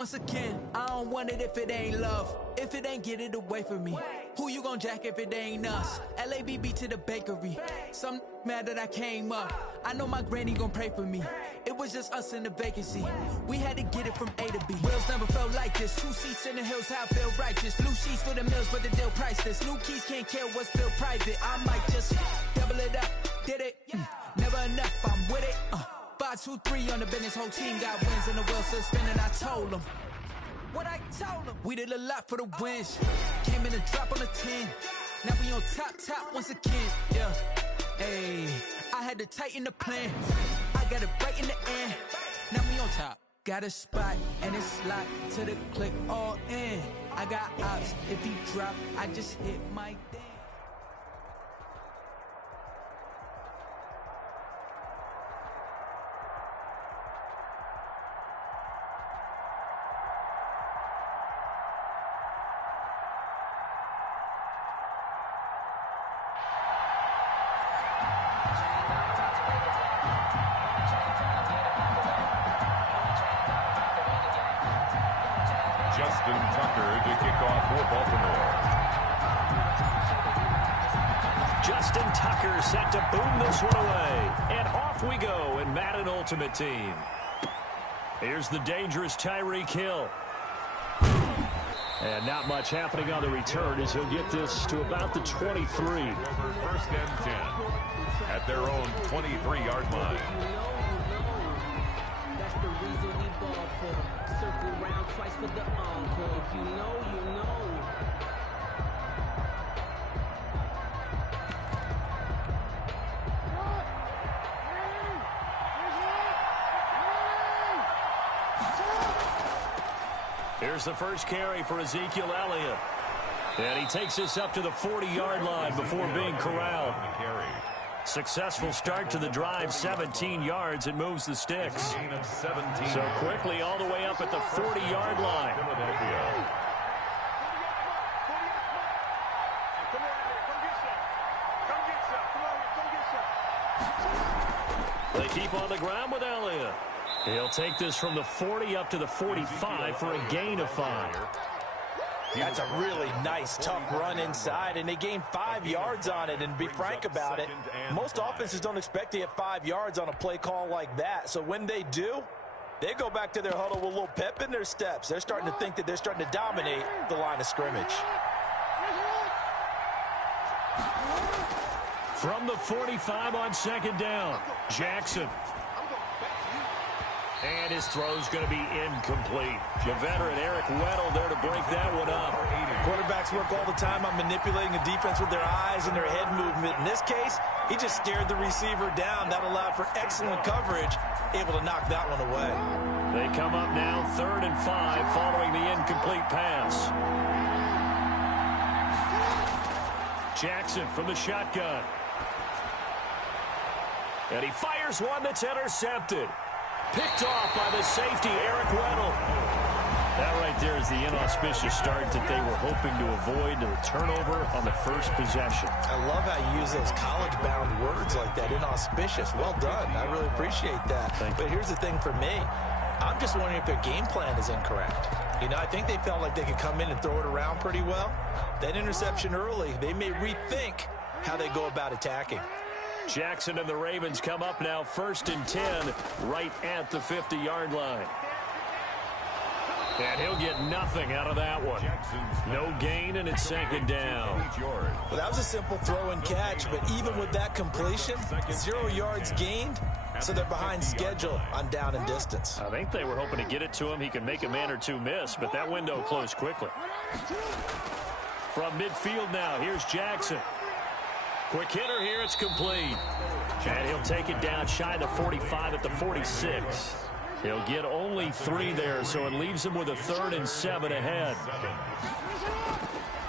Once again, I don't want it if it ain't love. If it ain't, get it away from me. Who you gon' jack if it ain't us? LABB to the bakery. Some mad that I came up. I know my granny gon' pray for me. It was just us in the vacancy. We had to get it from A to B. Wheels never felt like this. 2 seats in the hills, how I feel righteous. Blue sheets for the mills, but the deal priceless. New keys can't care what's still private. I might just double it up. Did it? Never enough, I'm with it. 5, 2, 3 on the business. Whole team got wins and the wheels still spinning. I told them what I told them. We did a lot for the wins. Came in a drop on a 10. Now we on top once again. Yeah. Hey, I had to tighten the plan. I got it right in the end. Now we on top. Got a spot and it's locked to the click all in. I got ops. If he drop, I just hit my thing. Justin Tucker to kick off for Baltimore. Justin Tucker set to boom this one away. And off we go in Madden Ultimate Team. Here's the dangerous Tyreek Hill. And not much happening on the return as he'll get this to about the 23. First and 10 at their own 23-yard line. That's the reason we ball for. Circle round twice for the encore. If you know, you know. Here's the first carry for Ezekiel Elliott. And he takes this up to the 40-yard line before being corralled. Successful start to the drive, 17 yards, and moves the sticks. So quickly all the way up at the 40-yard line. They keep on the ground with Elliott. He'll take this from the 40 up to the 45 for a gain of 5. That's a really nice, tough run inside, and they gained 5 yards on it. And be frank about it, most offenses don't expect to get 5 yards on a play call like that. So when they do, they go back to their huddle with a little pep in their steps. They're starting to think that they're starting to dominate the line of scrimmage. From the 45 on second down, Jackson. And his throw's going to be incomplete. The veteran Eric Weddle there to break that one up. Quarterbacks work all the time on manipulating the defense with their eyes and their head movement. In this case, he just stared the receiver down. That allowed for excellent coverage, able to knock that one away. They come up now 3rd and 5 following the incomplete pass. Jackson from the shotgun. And he fires one that's intercepted. Picked off by the safety, Eric Weddle. That right there is the inauspicious start that they were hoping to avoid, the turnover on the first possession. I love how you use those college-bound words like that, inauspicious. Well done. I really appreciate that. But here's the thing for me. I'm just wondering if their game plan is incorrect. You know, I think they felt like they could come in and throw it around pretty well. That interception early, they may rethink how they go about attacking. Jackson and the Ravens come up now 1st and 10 right at the 50-yard line. And he'll get nothing out of that one. No gain, and it's 2nd down. Well, that was a simple throw and catch, but even with that completion, 0 yards gained, so they're behind schedule on down and distance. I think they were hoping to get it to him. He could make a man or two miss, but that window closed quickly. From midfield now, here's Jackson. Quick hitter here, it's complete. And he'll take it down shy of the 45 at the 46. He'll get only 3 there, so it leaves him with a 3rd and 7 ahead.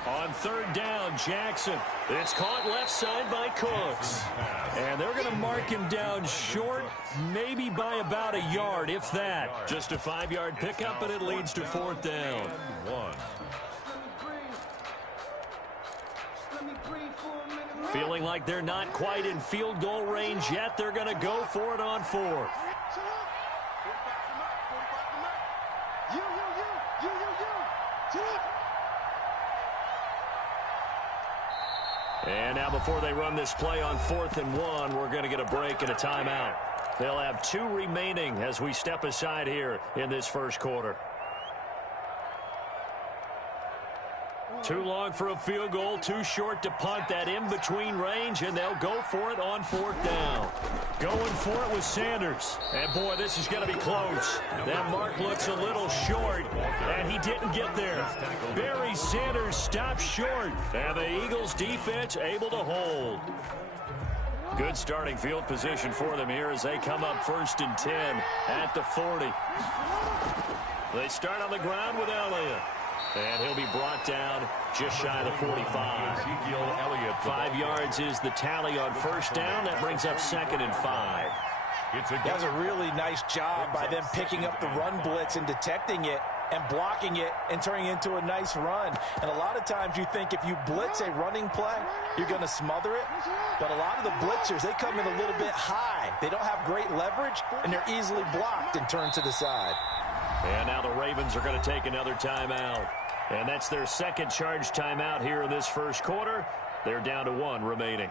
On 3rd down, Jackson. It's caught left side by Cooks. And they're going to mark him down short, maybe by about a yard, if that. Just a 5-yard pickup, and it leads to 4th down. Feeling like they're not quite in field goal range yet. They're going to go for it on 4th. And now before they run this play on 4th and 1, we're going to get a break and a timeout. They'll have 2 remaining as we step aside here in this first quarter. Too long for a field goal, too short to punt. That in-between range, and they'll go for it on 4th down. Going for it with Sanders. And, boy, this is going to be close. That mark looks a little short, and he didn't get there. Barry Sanders stopped short, and the Eagles' defense able to hold. Good starting field position for them here as they come up 1st and 10 at the 40. They start on the ground with Elliott. And he'll be brought down just shy of the 45. Ezekiel Elliott. 5 yards is the tally on 1st down. That brings up 2nd and 5. That was a really nice job by them picking up the run blitz and detecting it and blocking it and turning it into a nice run. And a lot of times you think if you blitz a running play, you're going to smother it. But a lot of the blitzers, they come in a little bit high. They don't have great leverage, and they're easily blocked and turned to the side. And now the Ravens are going to take another timeout. And that's their 2nd charge timeout here in this first quarter. They're down to 1 remaining.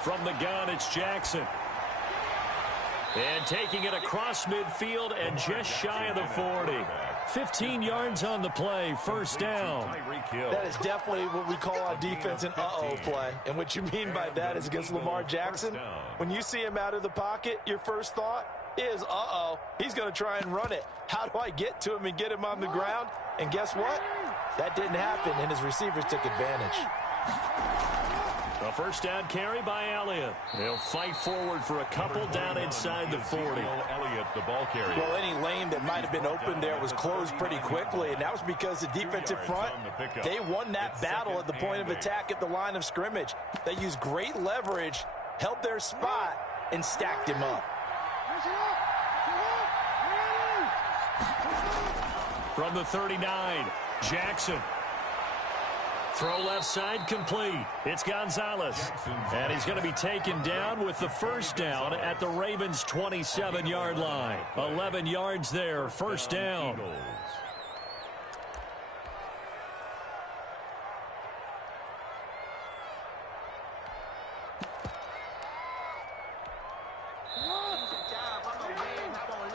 From the gun, it's Jackson. And taking it across midfield and just shy of the 40. 15 yards on the play, 1st down. That is definitely what we call on defense an uh-oh play. And what you mean by that is against Lamar Jackson, when you see him out of the pocket, your first thought is, uh-oh, he's going to try and run it. How do I get to him and get him on the ground? And guess what? That didn't happen, and his receivers took advantage. A 1st down carry by Elliott. They'll fight forward for a couple down inside the 40. Elliott, the ball carrier. Well, any lane that might have been open there was closed pretty quickly, and that was because the defensive front, they won that battle at the point of attack at the line of scrimmage. They used great leverage, held their spot, and stacked him up. From the 39, Jackson. Throw left side complete. It's Gonzalez. And he's going to be taken down with the 1st down at the Ravens' 27-yard line. 11 yards there, 1st down.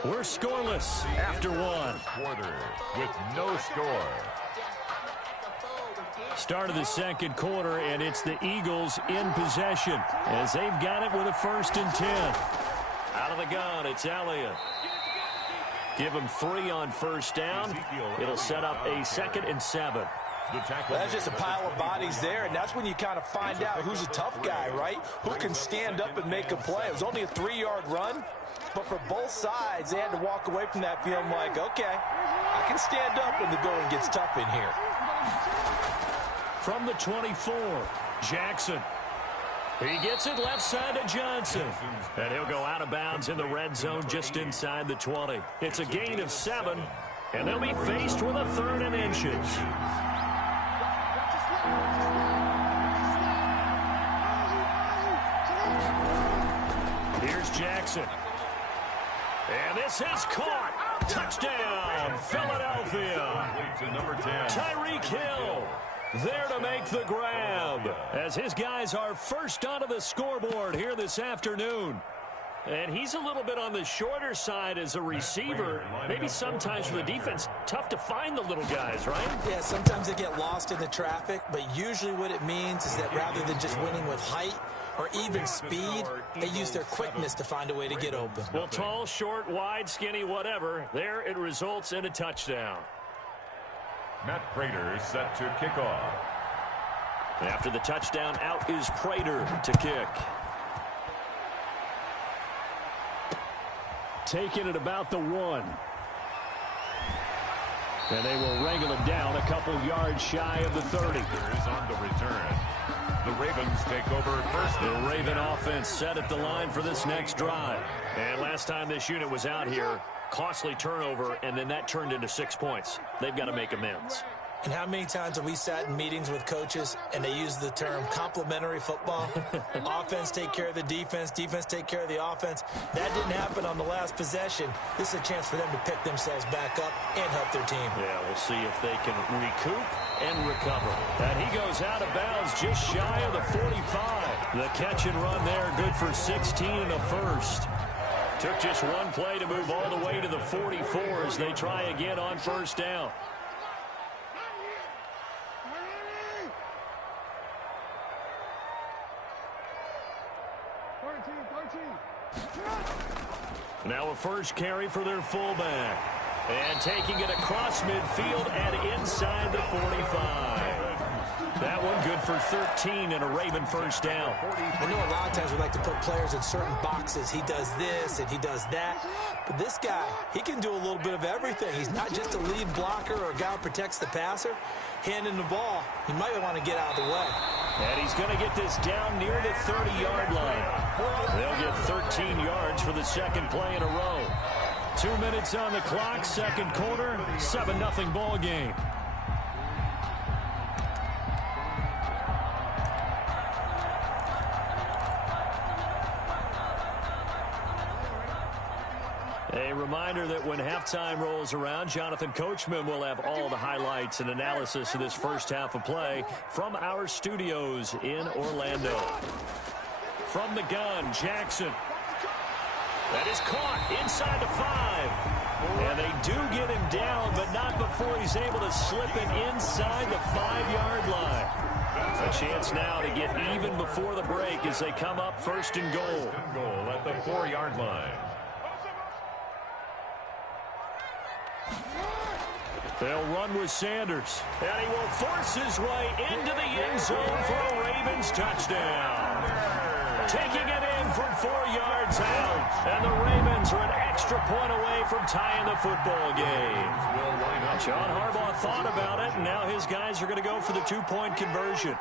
We're scoreless after 1. Quarter with no score. Start of the 2nd quarter, and it's the Eagles in possession as they've got it with a 1st and 10. Out of the gun, it's Elliott. Give him 3 on 1st down. It'll set up a 2nd and 7. Well, that's just a pile of bodies there, and that's when you kind of find out who's a tough guy, right? Who can stand up and make a play. It was only a 3-yard run, but for both sides, they had to walk away from that feeling like, okay, I can stand up when the going gets tough in here. From the 24, Jackson. He gets it left side to Johnson. And he'll go out of bounds in the red zone just inside the 20. It's a gain of 7, and they'll be faced with a 3rd and inches. Here's Jackson. And this is caught. Touchdown, Philadelphia. Tyreek Hill there to make the grab as his guys are first onto the scoreboard here this afternoon. And he's a little bit on the shorter side as a receiver. Maybe sometimes for the defense, tough to find the little guys, right? Yeah, sometimes they get lost in the traffic, but usually what it means is that rather than just winning with height or even speed, they use their quickness to find a way to get open. Well, tall, short, wide, skinny, whatever, there it results in a touchdown. Matt Prater set to kick off. After the touchdown, out is Prater to kick. Taking it about the 1. And they will wrangle it down a couple yards shy of the 30. Is on the return. The Ravens take over first. The Raven offense set at the line for this next drive. And last time this unit was out here, costly turnover, and then that turned into 6 points. They've got to make amends. And how many times have we sat in meetings with coaches and they use the term complementary football? Offense take care of the defense, defense take care of the offense. That didn't happen on the last possession. This is a chance for them to pick themselves back up and help their team. Yeah, we'll see if they can recoup and recover. And he goes out of bounds just shy of the 45. The catch and run there, good for 16 and a first. Took just one play to move all the way to the 44 as they try again on first down. Now a first carry for their fullback. And taking it across midfield and inside the 45. That one good for 13 and a Raven first down. I know a lot of times we like to put players in certain boxes. He does this and he does that. But this guy, he can do a little bit of everything. He's not just a lead blocker or a guy who protects the passer. Handing the ball, he might want to get out of the way. And he's going to get this down near the 30-yard line. They'll get 13 yards for the second play in a row. 2 minutes on the clock, second quarter, 7-0 ball game. A reminder that when halftime rolls around, Jonathan Coachman will have all the highlights and analysis of this first half of play from our studios in Orlando. From the gun, Jackson. That is caught inside the 5. And they do get him down, but not before he's able to slip it inside the 5-yard line. A chance now to get even before the break as they come up first and goal. Goal at the 4-yard line. They'll run with Sanders. And he will force his way into the end zone for a Ravens touchdown. Taking it in from 4 yards out. And the Ravens are an extra point away from tying the football game. John Harbaugh thought about it, and now his guys are going to go for the 2-point conversion.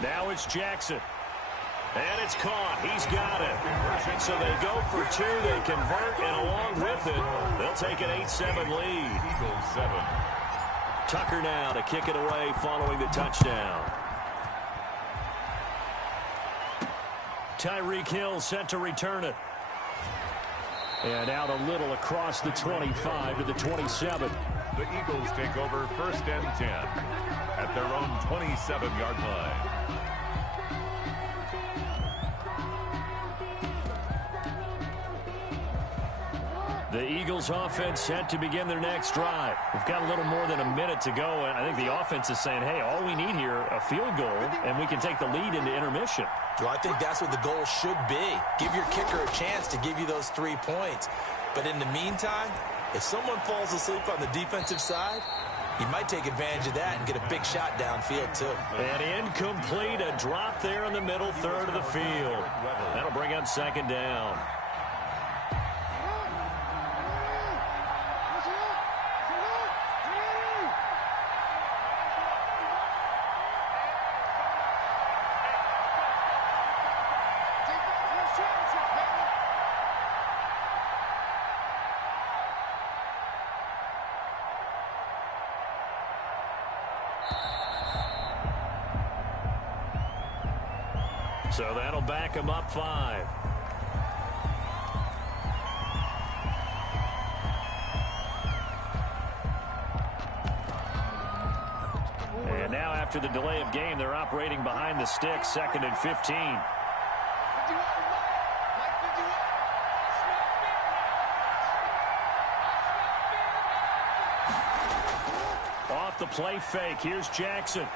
Now it's Jackson. And it's caught. He's got it. So they go for 2. They convert, and along with it, they'll take an 8-7 lead. Eagles 7. Tucker now to kick it away following the touchdown. Tyreek Hill set to return it. And out a little across the 25 to the 27. The Eagles take over first and 10 at their own 27-yard line. The Eagles offense set to begin their next drive. We've got a little more than a minute to go, and I think the offense is saying, hey, all we need here, a field goal, and we can take the lead into intermission. Well, I think that's what the goal should be. Give your kicker a chance to give you those 3 points. But in the meantime, if someone falls asleep on the defensive side, he might take advantage of that and get a big shot downfield, too. And incomplete, a drop there in the middle third of the field. That'll bring up second down. So that'll back him up 5. And now after the delay of game, they're operating behind the sticks, 2nd and 15. Off the play fake, here's Jackson.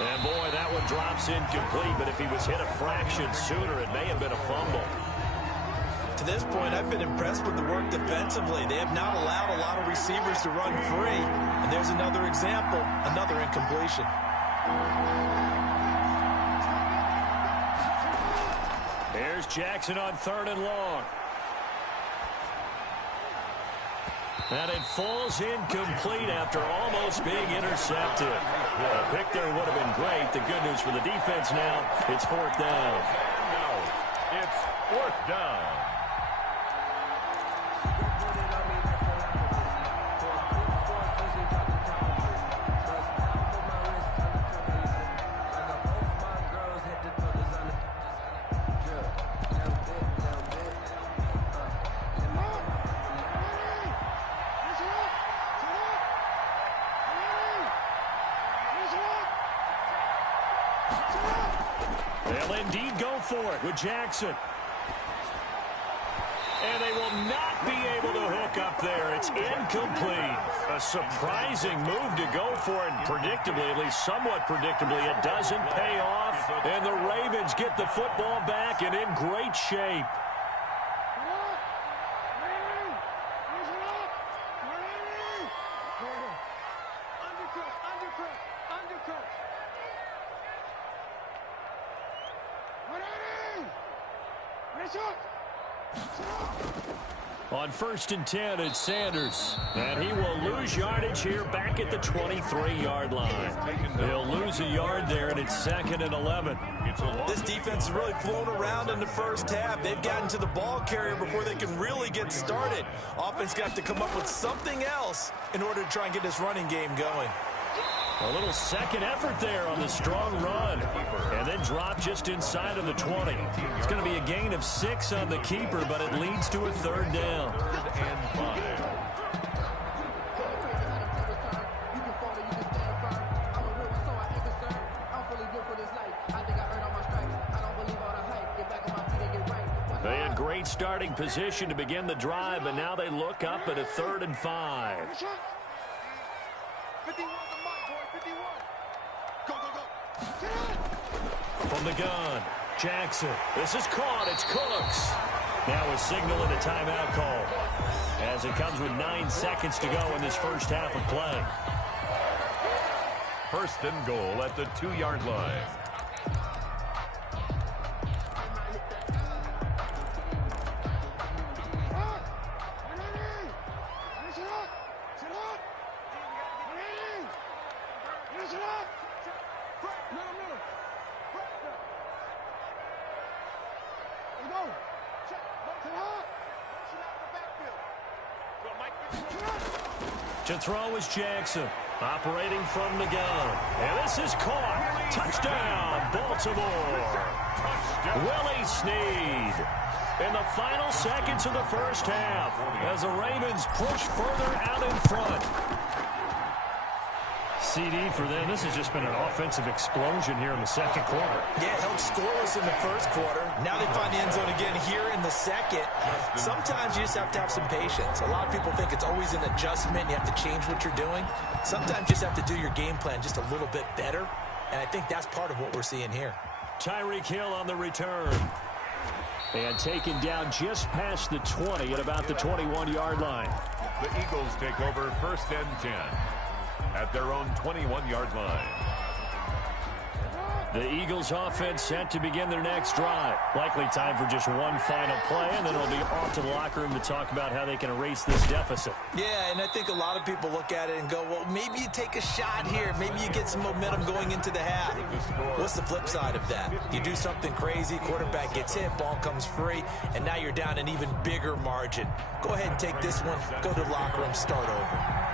And, boy, that one drops incomplete, but if he was hit a fraction sooner, it may have been a fumble. To this point, I've been impressed with the work defensively. They have not allowed a lot of receivers to run free. And there's another example, another incompletion. Here's Jackson on 3rd and long. And it falls incomplete after almost being intercepted. A pick there would have been great. The good news for the defense now, it's 4th down. 4th down. They'll indeed go for it with Jackson. And they will not be able to hook up there. It's incomplete. A surprising move to go for it. Predictably, at least somewhat predictably, it doesn't pay off. And the Ravens get the football back and in great shape. On 1st and 10, it's Sanders. And he will lose yardage here back at the 23-yard line. They'll lose a yard there, and it's 2nd and 11. This defense is really flown around in the first half. They've gotten to the ball carrier before they can really get started. Offense got to come up with something else in order to try and get this running game going. A little second effort there on the strong run. And then drop just inside of the 20. It's going to be a gain of 6 on the keeper, but it leads to a 3rd down. 3rd and 5. They had great starting position to begin the drive, but now they look up at a 3rd and 5. 51 the mark, boy, 51. Go, go, go. From the gun, Jackson. This is caught. It's Cooks. Now a signal and a timeout call as it comes with 9 seconds to go in this first half of play. 1st and goal at the 2-yard line. To throw is Jackson, operating from the gun. And this is caught. Touchdown, Baltimore. Willie Snead. In the final seconds of the first half, as the Ravens push further out in front. CD for them. This has just been an offensive explosion here in the second quarter. Yeah, held scoreless in the first quarter. Now they find the end zone again here in the second. Sometimes you just have to have some patience. A lot of people think it's always an adjustment. You have to change what you're doing. Sometimes you just have to do your game plan just a little bit better. And I think that's part of what we're seeing here. Tyreek Hill on the return. And taken down just past the 20 at about the 21-yard line. The Eagles take over 1st and 10 at their own 21-yard line. The Eagles offense set to begin their next drive. Likely time for just one final play, and then it'll be off to the locker room to talk about how they can erase this deficit. Yeah, and I think a lot of people look at it and go, well, maybe you take a shot here. Maybe you get some momentum going into the half. What's the flip side of that? You do something crazy, quarterback gets hit, ball comes free, and now you're down an even bigger margin. Go ahead and take this one, go to the locker room, start over.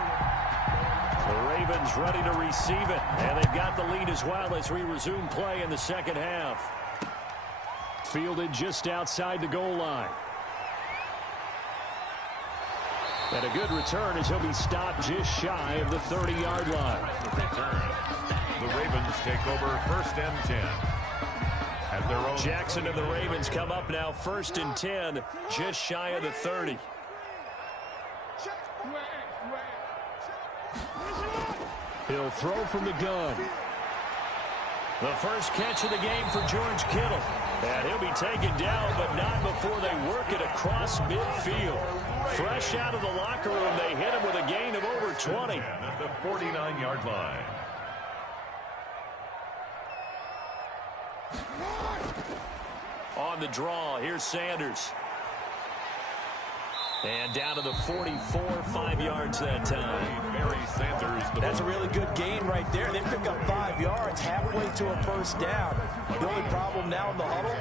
The Ravens ready to receive it, and they've got the lead as well as we resume play in the second half. Fielded just outside the goal line. And a good return as he'll be stopped just shy of the 30-yard line. The Ravens take over 1st and 10 at their own. Jackson and the Ravens come up now 1st and 10, just shy of the 30. He'll throw from the gun. The first catch of the game for George Kittle. And he'll be taken down, but not before they work it across midfield. Fresh out of the locker room, they hit him with a gain of over 20. At the 49-yard line. On the draw, here's Sanders. And down to the 44, 5 yards that time. Barry Sanders. That's a really good gain right there. They pick up 5 yards halfway to a first down. The only problem now in the huddle,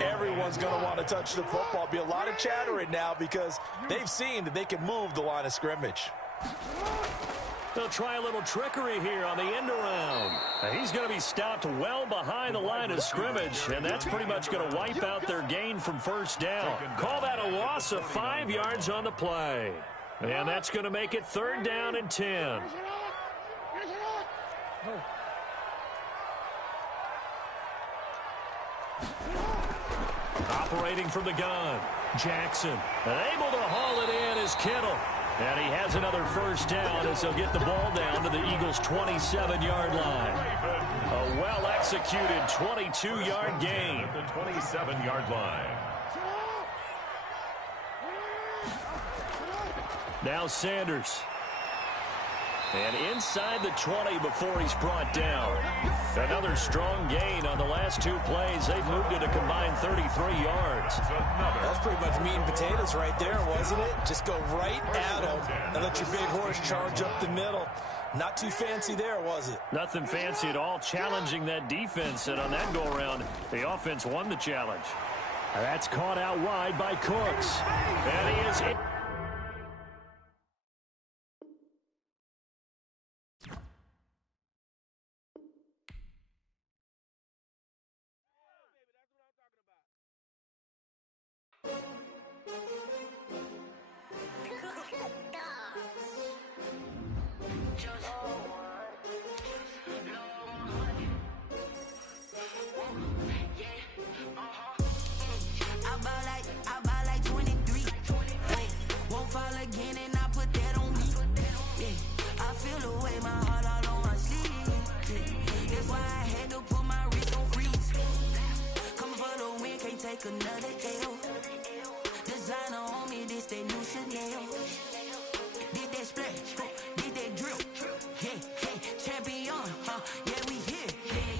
everyone's going to want to touch the football. Be a lot of chattering now because they've seen that they can move the line of scrimmage. They'll try a little trickery here on the end around. He's going to be stopped well behind the line of scrimmage, and that's pretty much going to wipe out their gain from first down. Call that a loss of 5 yards on the play. And that's going to make it 3rd down and 10. Operating from the gun, Jackson. Able to haul it in is Kittle. And he has another first down as he'll get the ball down to the Eagles' 27-yard line. A well-executed 22-yard gain. The 27-yard line. Now Sanders. And inside the 20 before he's brought down. Another strong gain on the last 2 plays. They've moved it a combined 33 yards. That's pretty much meat and potatoes right there, wasn't it? Just go right at them and let your big horse charge up the middle. Not too fancy there, was it? Nothing fancy at all, challenging that defense. And on that go-around, the offense won the challenge. That's caught out wide by Cooks. And he is in. Another L. Designer on me, this that new Chanel. Did that splash, did that drill. Yeah, champion, yeah, we here.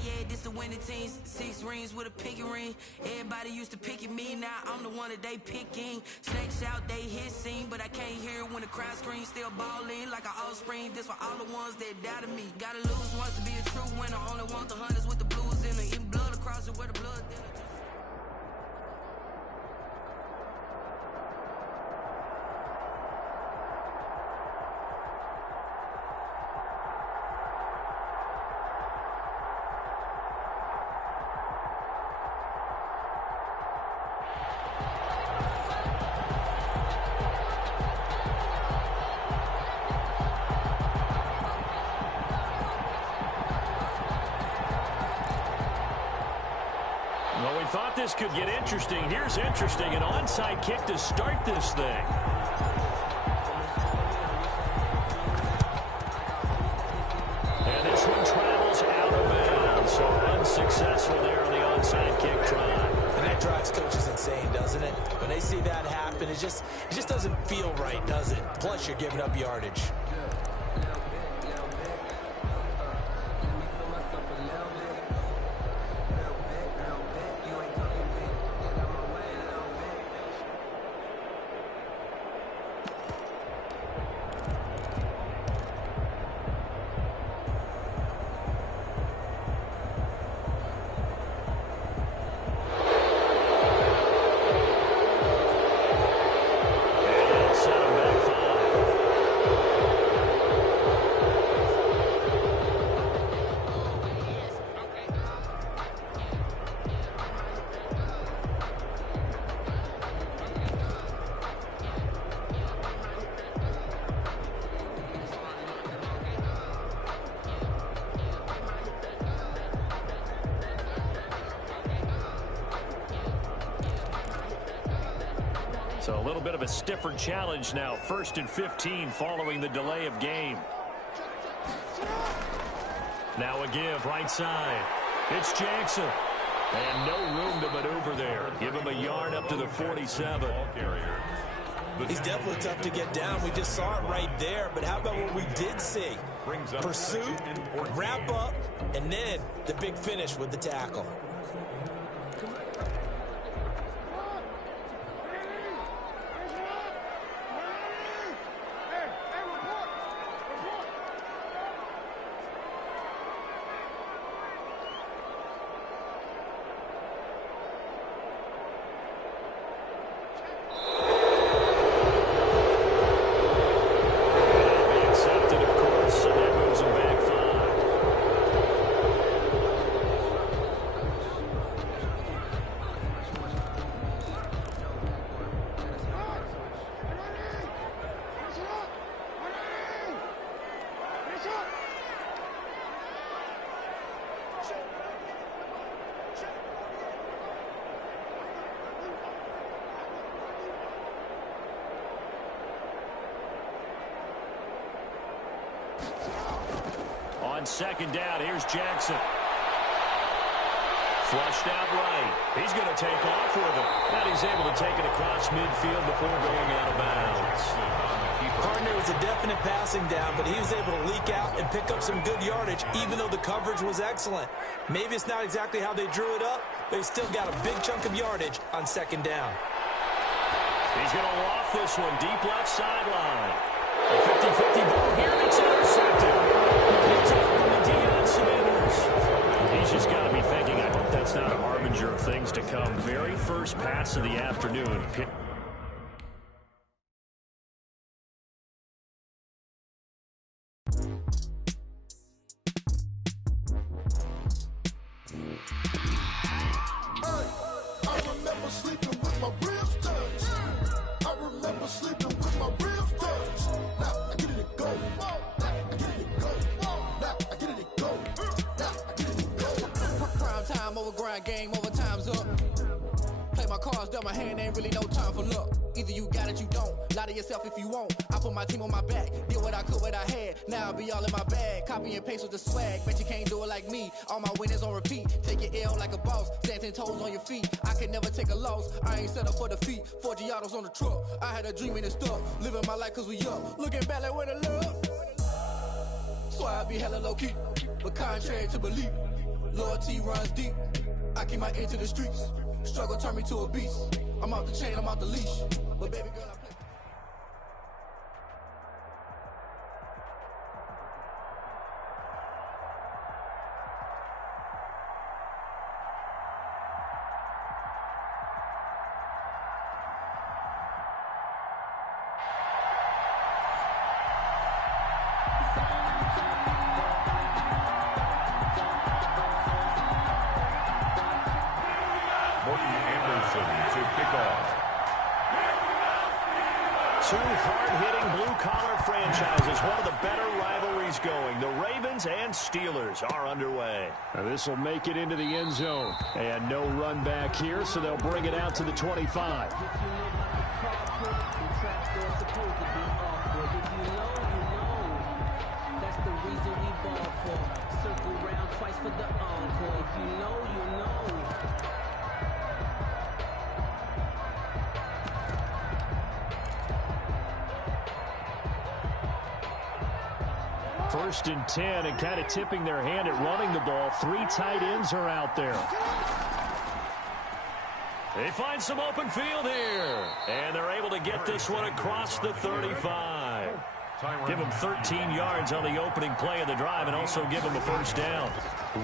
Yeah, this the winning teams. 6 rings with a pinky ring. Everybody used to pick at me, now I'm the one that they picking. Snakes out, they hissing, but I can't hear it when the crowd screams. Still balling like an offspring. This for all the ones that doubted me. Gotta lose once to be a true winner. Only want the hunters with the blues in it. In blood across it where the blood dinner. Well, we thought this could get interesting. Here's interesting. An onside kick to start this thing. And this one travels out of bounds. So unsuccessful there on the onside kick try. And that drives coaches insane, doesn't it? When they see that happen, it just doesn't feel right, does it? Plus, you're giving up yardage. So a little bit of a stiffer challenge now. 1st and 15 following the delay of game. Now a give right side. It's Jackson. And no room to maneuver there. Give him a yard up to the 47. He's definitely tough to get down. We just saw it right there. But how about what we did see? Pursuit, wrap up, and then the big finish with the tackle. On second down, here's Jackson. Flushed out right. He's going to take off with it. And he's able to take it across midfield before going out of bounds. Partner was a definite passing down, but he was able to leak out and pick up some good yardage, even though the coverage was excellent. Maybe it's not exactly how they drew it up, but he's still got a big chunk of yardage on second down. He's going to loft this one deep left sideline. A 50-50 ball here, and it's intercepted. Picked up by Deion Sanders. He's just got to be thinking, I hope that's not a harbinger of things to come. Very first pass of the afternoon. Game over, time's up. Play my cards, dealt my hand, ain't really no time for luck. Either you got it, you don't. Lie to yourself if you won't. I put my team on my back, did what I could, what I had. Now I'll be all in my bag. Copy and paste with the swag. Bet you can't do it like me. All my winners on repeat. Take your L like a boss. Stand 10 toes on your feet. I can never take a loss. I ain't set up for defeat. 4 Giottos on the truck. I had a dream and it's stuck. Living my life cause we up. Looking back like where the love. So I be hella low key. But contrary to belief, loyalty runs deep. I keep my ear to the streets. Struggle turned me to a beast. I'm off the chain, I'm off the leash. But baby girl, I play. Two hard-hitting blue-collar franchises, one of the better rivalries going. The Ravens and Steelers are underway. This will make it into the end zone. And no run back here, so they'll bring it out to the 25. That's the reason we ball for. Circle round twice for the encore. If you know, you know. First and 10, and kind of tipping their hand at running the ball. 3 tight ends are out there. They find some open field here. And they're able to get this one across the 35. Give them 13 yards on the opening play of the drive and also give them a first down.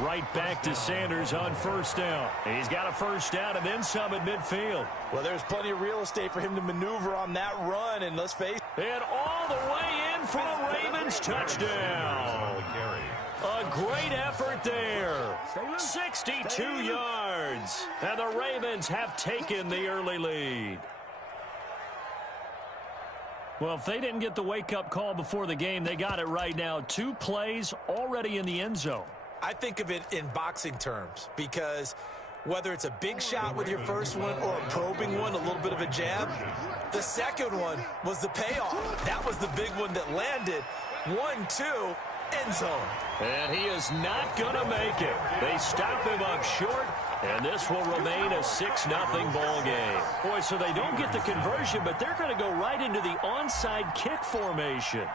Right back to Sanders on first down. He's got a first down and then some at midfield. Well, there's plenty of real estate for him to maneuver on that run, and let's face it. And all the way in for a Ravens touchdown. A great effort there. 62 yards. And the Ravens have taken the early lead. Well, if they didn't get the wake-up call before the game, they got it right now. 2 plays already in the end zone. I think of it in boxing terms because whether it's a big shot with your first one or a probing one, a little bit of a jab, the second one was the payoff. That was the big one that landed. 1-2, end zone. And he is not going to make it. They stop him up short, and this will remain a 6-0 ball game. Boy, so they don't get the conversion, but they're going to go right into the onside kick formation.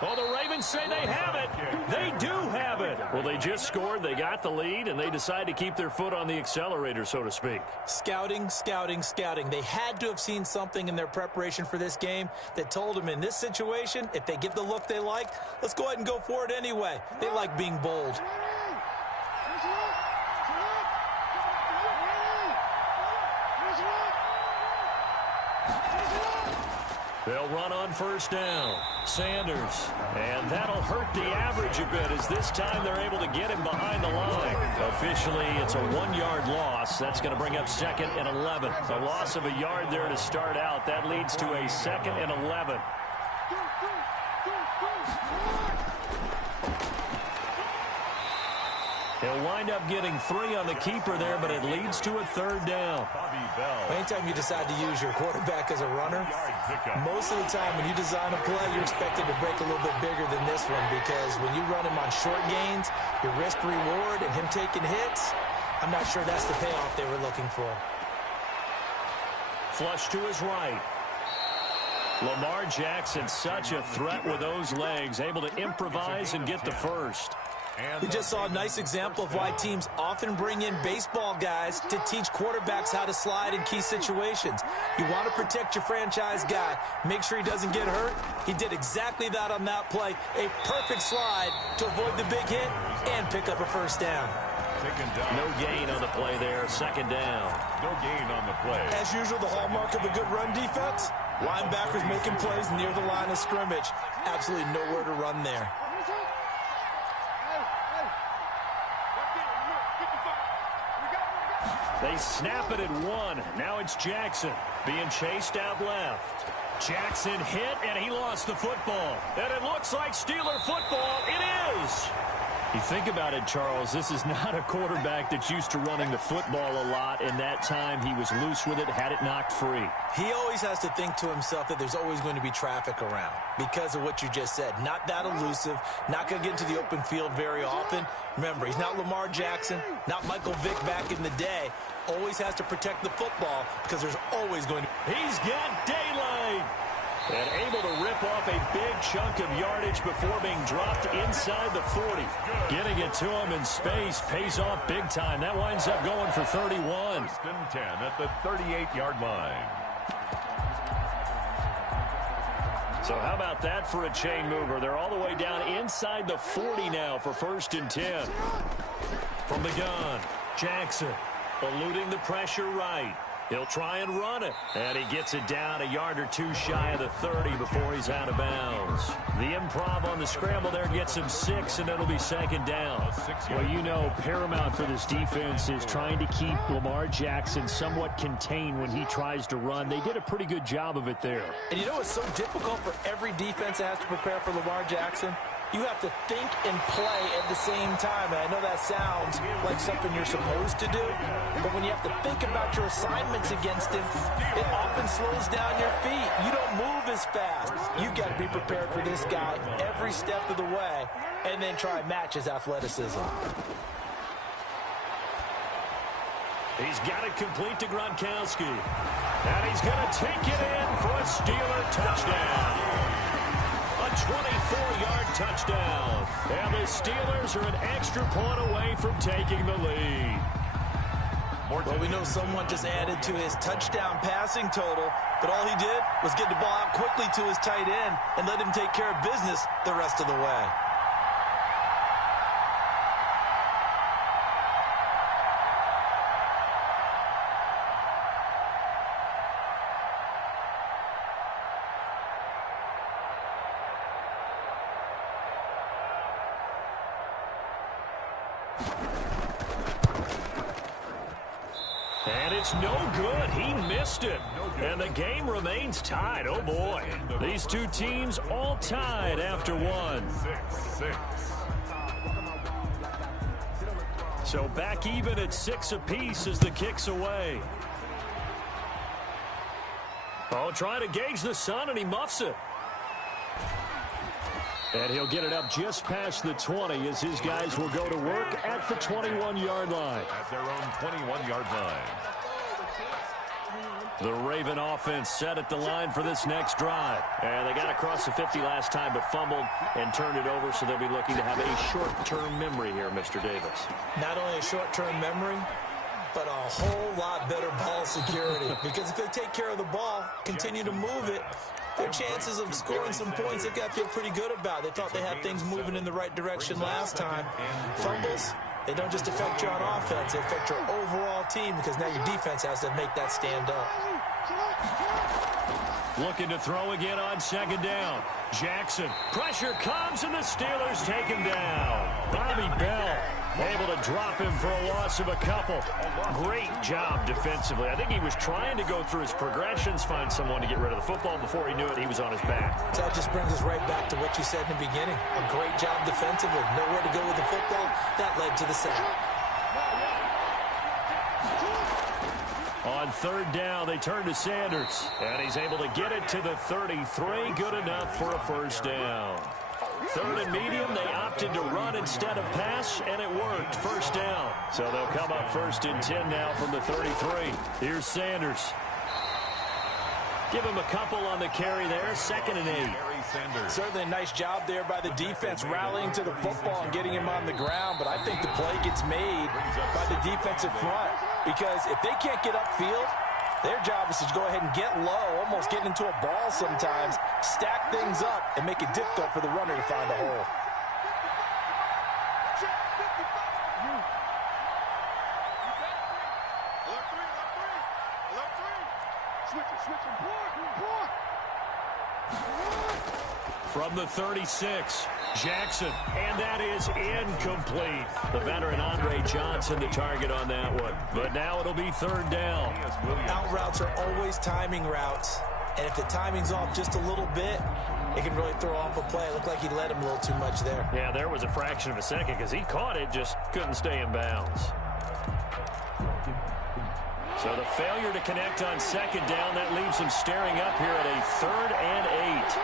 Well, the Ravens say they have it. They do have it. Well, they just scored, they got the lead, and they decide to keep their foot on the accelerator, so to speak. Scouting, scouting, scouting. They had to have seen something in their preparation for this game that told them in this situation, if they get the look they like, let's go ahead and go for it anyway. They like being bold. They'll run on first down. Sanders. And that'll hurt the average a bit as this time they're able to get him behind the line. Officially, it's a 1-yard loss. That's going to bring up 2nd and 11. A loss of a yard there to start out. That leads to a 2nd and 11. He'll wind up getting 3 on the keeper there, but it leads to a 3rd down. Anytime you decide to use your quarterback as a runner, most of the time when you design a play, you're expected to break a little bit bigger than this one, because when you run him on short gains, your risk-reward and him taking hits, I'm not sure that's the payoff they were looking for. Flush to his right. Lamar Jackson, such a threat with those legs, able to improvise and get the first. We just saw a nice example of why teams often bring in baseball guys to teach quarterbacks how to slide in key situations. You want to protect your franchise guy. Make sure he doesn't get hurt. He did exactly that on that play. A perfect slide to avoid the big hit and pick up a first down. No gain on the play there. 2nd down. No gain on the play. As usual, the hallmark of a good run defense, linebackers making plays near the line of scrimmage. Absolutely nowhere to run there. They snap it at 1. Now it's Jackson being chased out left. Jackson hit, and he lost the football. And it looks like Steeler football. It is. You think about it, Charles, this is not a quarterback that's used to running the football a lot. In that time, he was loose with it, had it knocked free. He always has to think to himself that there's always going to be traffic around because of what you just said. Not that elusive, not going to get into the open field very often. Remember, he's not Lamar Jackson, not Michael Vick back in the day. Always has to protect the football because there's always going to... He's got daylight. And able to rip off a big chunk of yardage before being dropped inside the 40. Getting it to him in space pays off big time. That winds up going for 31. 1st and 10 at the 38-yard line. So how about that for a chain mover? They're all the way down inside the 40 now for 1st and 10. From the gun, Jackson eluding the pressure right. He'll try and run it. And he gets it down a yard or 2 shy of the 30 before he's out of bounds. The improv on the scramble there gets him 6, and it'll be 2nd down. Well, you know, paramount for this defense is trying to keep Lamar Jackson somewhat contained when he tries to run. They did a pretty good job of it there. And you know what's so difficult for every defense that has to prepare for Lamar Jackson? You have to think and play at the same time. And I know that sounds like something you're supposed to do, but when you have to think about your assignments against him, it often slows down your feet. You don't move as fast. You got to be prepared for this guy every step of the way and then try and match his athleticism. He's got it complete to Gronkowski. And he's going to take it in for a Steeler touchdown. A 24-yard touchdown. And the Steelers are an extra point away from taking the lead. Well, we know someone just added to his touchdown passing total, but all he did was get the ball out quickly to his tight end and let him take care of business the rest of the way. And it's no good. He missed it. And the game remains tied. Oh, boy. These two teams all tied after 1. 6-6. So back even at 6 apiece as the kick's away. Oh, trying to gauge the sun, and he muffs it. And he'll get it up just past the 20 as his guys will go to work at the 21-yard line. At their own 21-yard line. The Raven offense set at the line for this next drive. And they got across the 50 last time but fumbled and turned it over, so they'll be looking to have a short-term memory here, Mr. Davis. Not only a short-term memory, but a whole lot better ball security. Because if they take care of the ball, continue to move it, their chances of scoring some points, they've got to feel pretty good about. They thought they had things moving in the right direction last time. Fumbles, they don't just affect you on offense, they affect your overall team because now your defense has to make that stand up. Looking to throw again on 2nd down. Jackson, pressure comes, and the Steelers take him down. Bobby Bell Able to drop him for a loss of a couple. Great job defensively. I think he was trying to go through his progressions, find someone to get rid of the football. Before he knew it, he was on his back. That just brings us right back to what you said in the beginning. A great job defensively. Nowhere to go with the football. That led to the sack. On third down, they turn to Sanders. And he's able to get it to the 33. Good enough for a first down. Third and medium, they opted to run instead of pass, and it worked. First down. So they'll come up first and 10 now from the 33. Here's Sanders. Give him a couple on the carry there. Second and 8. Certainly a nice job there by the defense rallying to the football and getting him on the ground. But I think the play gets made by the defensive front. Because if they can't get upfield, their job is to go ahead and get low, almost get into a ball sometimes, stack things up, and make it difficult for the runner to find a hole. From the 36, Jackson, and that is incomplete. The veteran Andre Johnson, the target on that one. But now it'll be third down. Out routes are always timing routes, and if the timing's off just a little bit, it can really throw off a play. It looked like he let him a little too much there. Yeah, there was a fraction of a second because he caught it, just couldn't stay in bounds. So the failure to connect on second down, that leaves him staring up here at a 3rd and 8.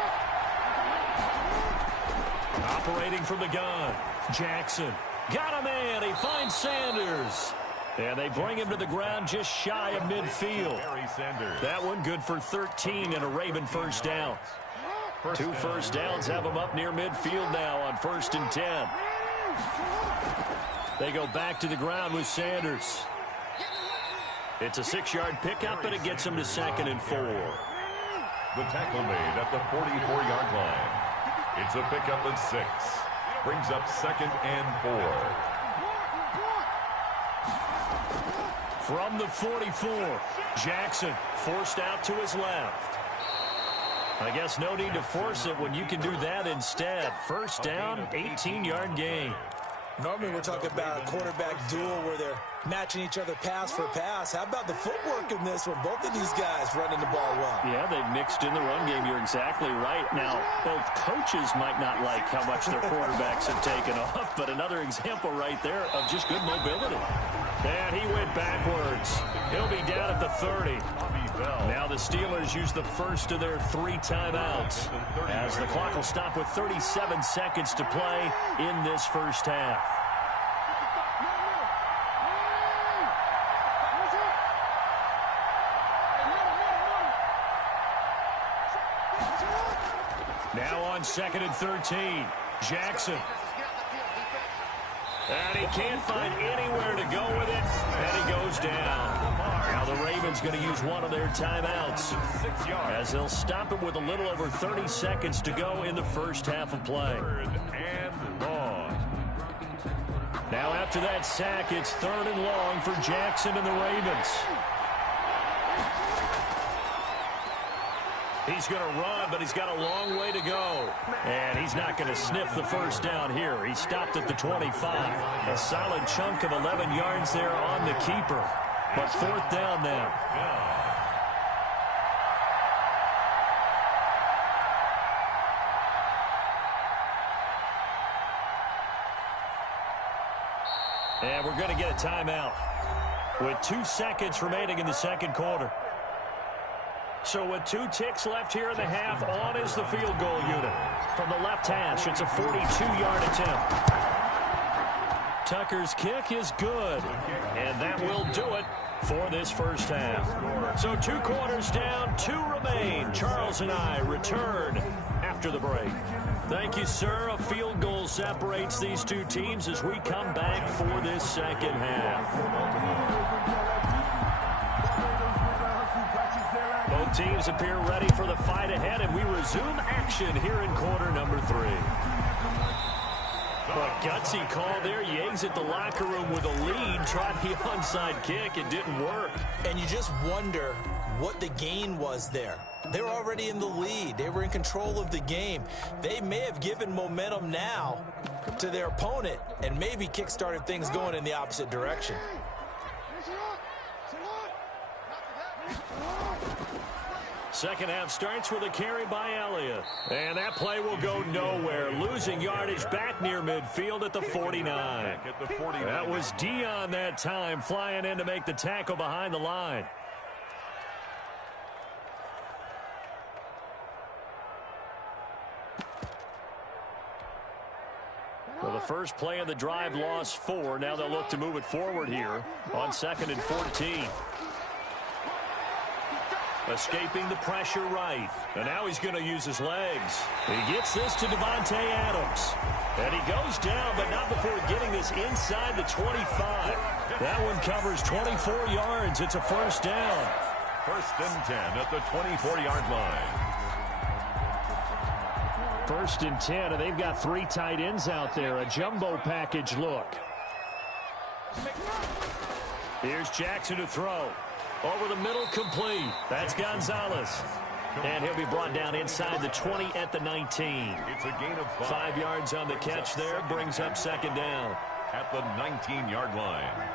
Operating from the gun, Jackson. Got a man. He finds Sanders. And they bring him to the ground just shy of midfield. That one good for 13 and a Raven first down. 2 first downs have him up near midfield now on 1st and 10. They go back to the ground with Sanders. It's a 6-yard pickup, and it gets him to 2nd and 4. The tackle made at the 44-yard line. It's a pickup of 6. Brings up 2nd and 4. From the 44, Jackson forced out to his left. I guess no need to force it when you can do that instead. First down, 18-yard gain. Normally we're talking about a quarterback duel where they're matching each other pass for pass. How about the footwork in this one? Both of these guys running the ball well. Yeah, they've mixed in the run game. You're exactly right. Now, both coaches might not like how much their quarterbacks have taken off, but another example right there of just good mobility. And he went backwards. He'll be down at the 30. Now the Steelers use the first of their 3 timeouts as the clock will stop with 37 seconds to play in this first half. Now on 2nd and 13, Jackson. And he can't find anywhere to go with it, and he goes down. Now the Ravens going to use one of their timeouts as they'll stop it with a little over 30 seconds to go in the first half of play. And long. Now after that sack, it's 3rd and long for Jackson and the Ravens. He's going to run, but he's got a long way to go. And he's not going to sniff the first down here. He stopped at the 25. A solid chunk of 11 yards there on the keeper. But 4th down now. And we're going to get a timeout with 2 seconds remaining in the second quarter. So with 2 ticks left here in the half, on is the field goal unit. From the left hash, it's a 42-yard attempt. Tucker's kick is good, and that will do it for this first half. So 2 quarters down, 2 remain. Charles and I return after the break. Thank you, sir. A field goal separates these 2 teams as we come back for this second half. Both teams appear ready for the fight ahead, and we resume action here in quarter number 3. But gutsy call there. You exit the locker room with a lead. Tried the onside kick. It didn't work. And you just wonder what the gain was there. They were already in the lead. They were in control of the game. They may have given momentum now to their opponent and maybe kick-started things going in the opposite direction. Second half starts with a carry by Elliott. And that play will go nowhere. Losing yardage back near midfield at the 49. That was Dion that time, flying in to make the tackle behind the line. Well, the first play of the drive lost 4. Now they'll look to move it forward here on 2nd and 14. Escaping the pressure right. And now he's going to use his legs. He gets this to Davante Adams. And he goes down, but not before getting this inside the 25. That one covers 24 yards. It's a first down. 1st and 10 at the 24-yard line. 1st and 10, and they've got 3 tight ends out there. A jumbo package look. Here's Jackson to throw. Over the middle, complete. That's Gonzalez. And he'll be brought down inside the 20 at the 19. It's a gain of 5 yards on the catch there. Brings up 2nd down. At the 19-yard line.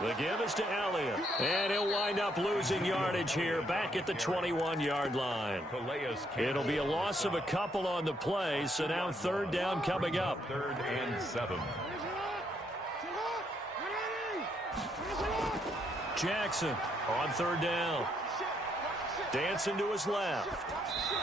The give is to Elliott. And he'll wind up losing yardage here back at the 21-yard line. It'll be a loss of a couple on the play, so now 3rd down coming up. 3rd and 7. Jackson on 3rd down. Dancing to his left.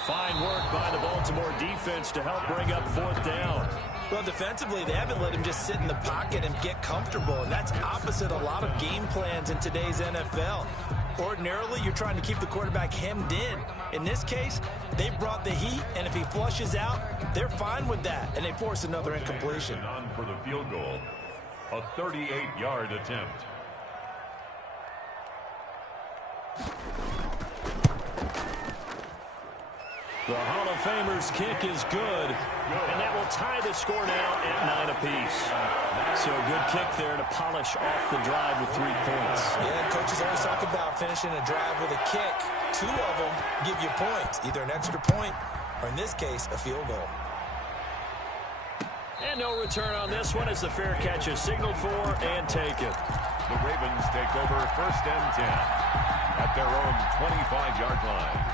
Fine work by the Baltimore defense to help bring up 4th down. Well, defensively, they haven't let him just sit in the pocket and get comfortable, and that's opposite a lot of game plans in today's NFL. Ordinarily, you're trying to keep the quarterback hemmed in. In this case, they brought the heat, and if he flushes out, they're fine with that, and they force another incompletion. On for the field goal, a 38-yard attempt. The Hall of Famer's kick is good, and that will tie the score now at 9 apiece. So a good kick there to polish off the drive with 3 points. Yeah, coaches always talk about finishing a drive with a kick. 2 of them give you points, either an extra point or, in this case, a field goal. And no return on this one as the fair catch is signaled for and taken. The Ravens take over 1st and 10 at their own 25-yard line.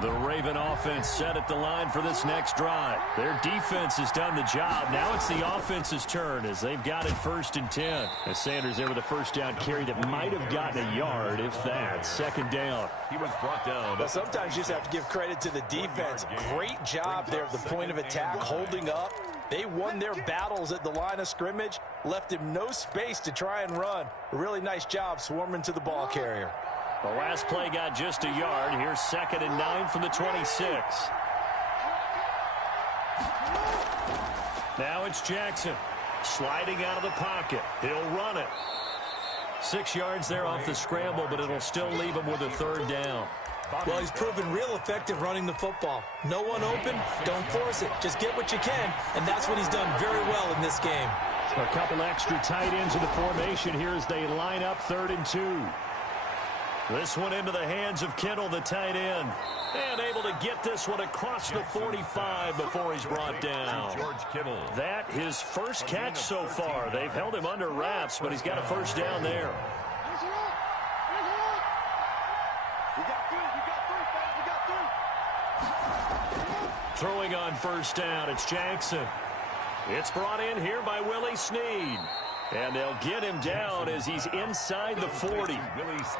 The Raven offense set at the line for this next drive. Their defense has done the job. Now it's the offense's turn as they've got it 1st and 10. As Sanders there with a 1st down carry that might have gotten a yard, if that. 2nd down. He was brought down. Well, sometimes you just have to give credit to the defense. Great job there at the point of attack, holding up. They won their battles at the line of scrimmage, left him no space to try and run. A really nice job swarming to the ball carrier. The last play got just a yard. Here's 2nd and 9 from the 26. Now it's Jackson sliding out of the pocket. He'll run it. 6 yards there off the scramble, but it'll still leave him with a 3rd down. Well, he's proven real effective running the football. No one open, don't force it. Just get what you can, and that's what he's done very well in this game. A couple extra tight ends in the formation here as they line up 3rd and 2. This one into the hands of Kittle, the tight end. And able to get this one across the 45 before he's brought down. George Kittle. That his first catch so far. They've held him under wraps, but he's got a 1st down there. Throwing on 1st down, it's Jackson. It's brought in here by Willie Snead. And they'll get him down as he's inside the 40.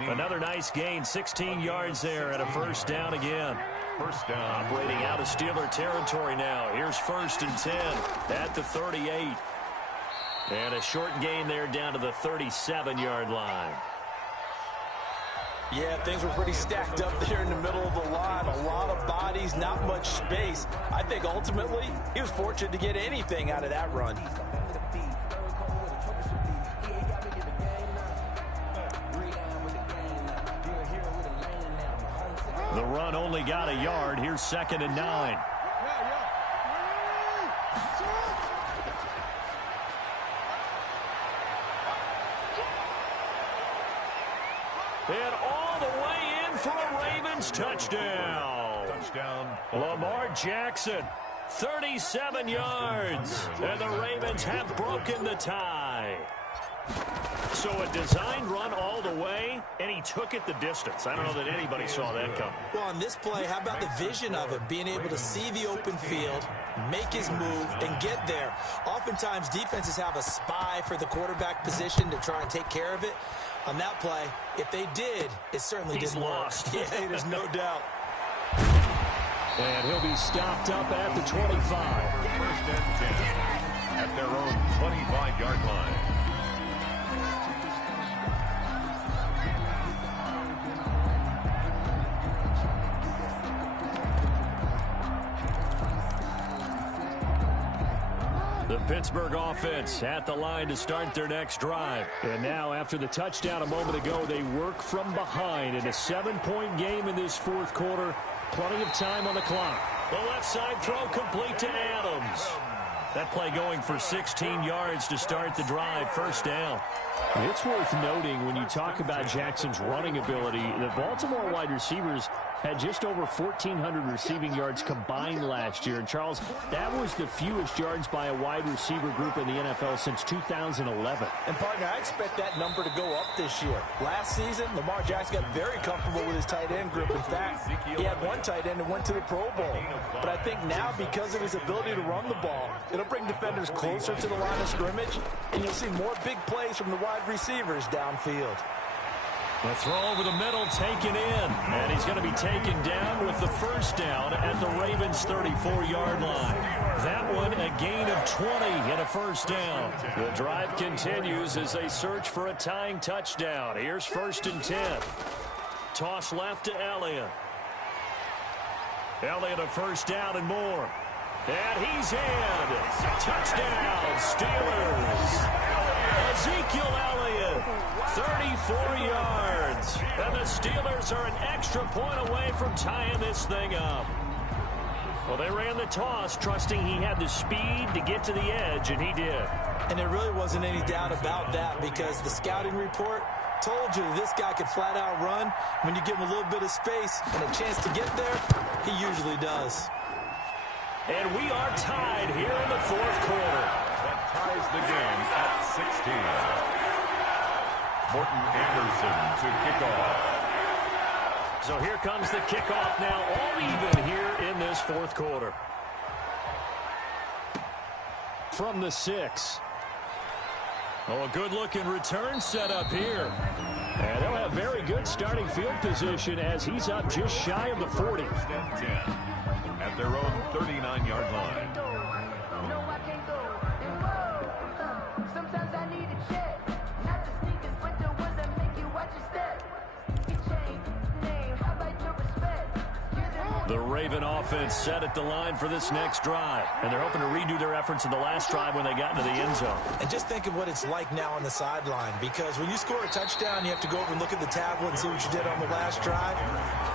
Another nice gain, 16 yards there and a 1st down again. 1st down. Operating out of Steeler territory now. Here's 1st and 10 at the 38. And a short gain there down to the 37-yard line. Yeah, things were pretty stacked up there in the middle of the line. A lot of bodies, not much space. I think ultimately he was fortunate to get anything out of that run. The run only got a yard. Here's 2nd and 9. And all the way in for a Ravens touchdown. Lamar Jackson, 37 yards. And the Ravens have broken the tie. So a designed run all the way, and he took it the distance. I don't know that anybody saw that coming. Well, on this play, how about the vision of it? Being able to see the open field, make his move, and get there. Oftentimes, defenses have a spy for the quarterback position to try and take care of it. On that play, if they did, it certainly didn't lost. work. Yeah, there's no doubt. And he'll be stopped up at the 25. 1st and 10 at their own 25-yard line. The Pittsburgh offense at the line to start their next drive. And now, after the touchdown a moment ago, they work from behind in a 7-point game in this 4th quarter. Plenty of time on the clock. The left side throw complete to Adams. That play going for 16 yards to start the drive. 1st down. It's worth noting when you talk about Jackson's running ability, the Baltimore wide receivers had just over 1,400 receiving yards combined last year. And, Charles, that was the fewest yards by a wide receiver group in the NFL since 2011. And, partner, I expect that number to go up this year. Last season, Lamar Jackson got very comfortable with his tight end group. In fact, he had one tight end that went to the Pro Bowl. But I think now, because of his ability to run the ball, it'll bring defenders closer to the line of scrimmage, and you'll see more big plays from the wide receivers downfield. The throw over the middle taken in, and he's going to be taken down with the 1st down at the Ravens' 34-yard line. That one a gain of 20 and a 1st down. The drive continues as they search for a tying touchdown. Here's 1st and 10. Toss left to Elliott. Elliott a 1st down and more. And he's in. Touchdown, Steelers. Ezekiel Elliott, 34 yards. And the Steelers are an extra point away from tying this thing up. Well, they ran the toss, trusting he had the speed to get to the edge, and he did. And there really wasn't any doubt about that, because the scouting report told you this guy could flat out run. When you give him a little bit of space and a chance to get there, he usually does. And we are tied here in the 4th quarter. That ties the game at 16. Morton Anderson to kick off. So here comes the kickoff now, all even here in this 4th quarter. From the 6. Oh, a good-looking return set up here. And they'll have very good starting field position as he's up just shy of the 40. 1st and 10 at their own 39-yard line. Sometimes I need a check, not the sneakers, but the ones that make you watch your step. Name, how about your respect? The Raven offense set at the line for this next drive. And they're hoping to redo their efforts in the last drive when they got into the end zone. And just think of what it's like now on the sideline, because when you score a touchdown, you have to go over and look at the tablet and see what you did on the last drive.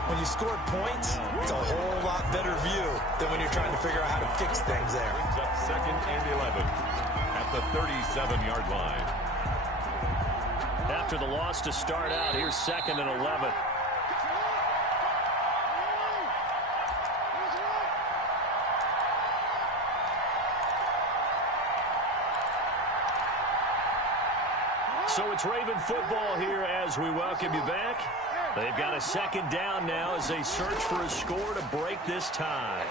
When you scored points, it's a whole lot better view than when you're trying to figure out how to fix things there. Brings up 2nd and 11 at the 37-yard line. After the loss to start out, here's 2nd and 11. So it's Raven football here as we welcome you back. They've got a 2nd down now as they search for a score to break this tie.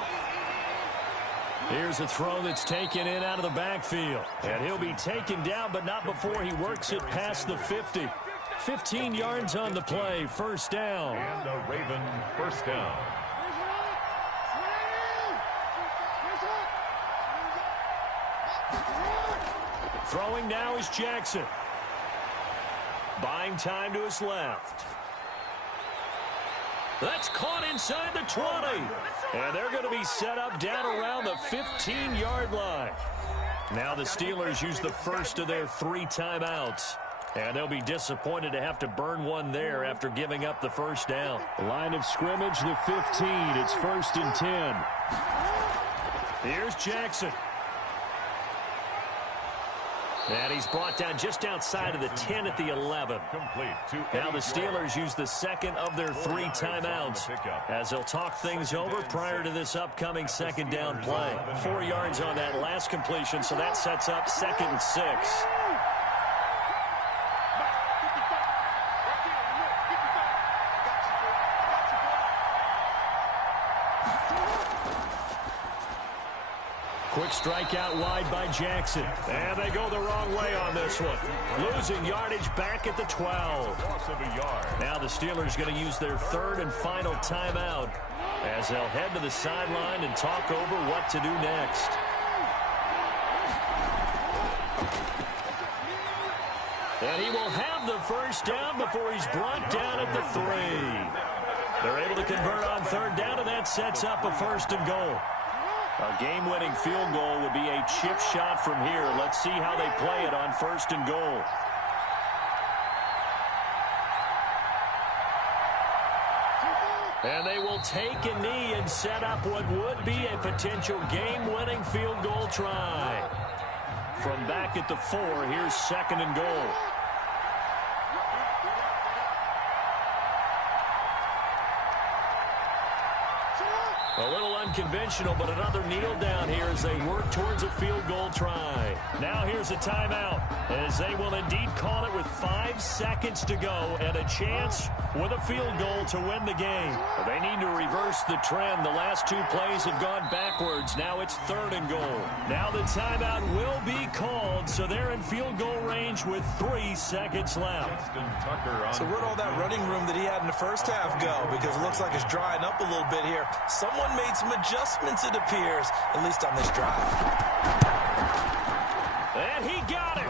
Here's a throw that's taken in out of the backfield. And he'll be taken down, but not before he works it past the 50. 15 yards on the play, 1st down. And a Raven 1st down. Throwing now is Jackson. Buying time to his left. That's caught inside the 20. And they're going to be set up down around the 15-yard line. Now the Steelers use the first of their 3 timeouts. And they'll be disappointed to have to burn one there after giving up the first down. Line of scrimmage, the 15. It's 1st and 10. Here's Jackson. And he's brought down just outside of the 10 at the 11. Now the Steelers use the second of their 3 timeouts as they'll talk things over prior to this upcoming second down play. 4 yards on that last completion, so that sets up 2nd and 6. Quick strike out wide by Jackson. And they go the wrong way on this one. Losing yardage back at the 12. Now the Steelers going to use their 3rd and final timeout as they'll head to the sideline and talk over what to do next. And he will have the first down before he's brought down at the 3. They're able to convert on 3rd down, and that sets up a 1st and goal. A game-winning field goal would be a chip shot from here. Let's see how they play it on 1st and goal. And they will take a knee and set up what would be a potential game-winning field goal try. From back at the 4, here's 2nd and goal. A little unconventional, but another kneel down here as they work towards a field goal try. Now here's a timeout as they will indeed call it with 5 seconds to go and a chance with a field goal to win the game. They need to reverse the trend. The last 2 plays have gone backwards. Now it's 3rd and goal. Now the timeout will be called, so they're in field goal range with 3 seconds left. So where'd all that running room that he had in the first half go? Because it looks like it's drying up a little bit here. Someone made some adjustments, it appears, at least on this drive. And he got it.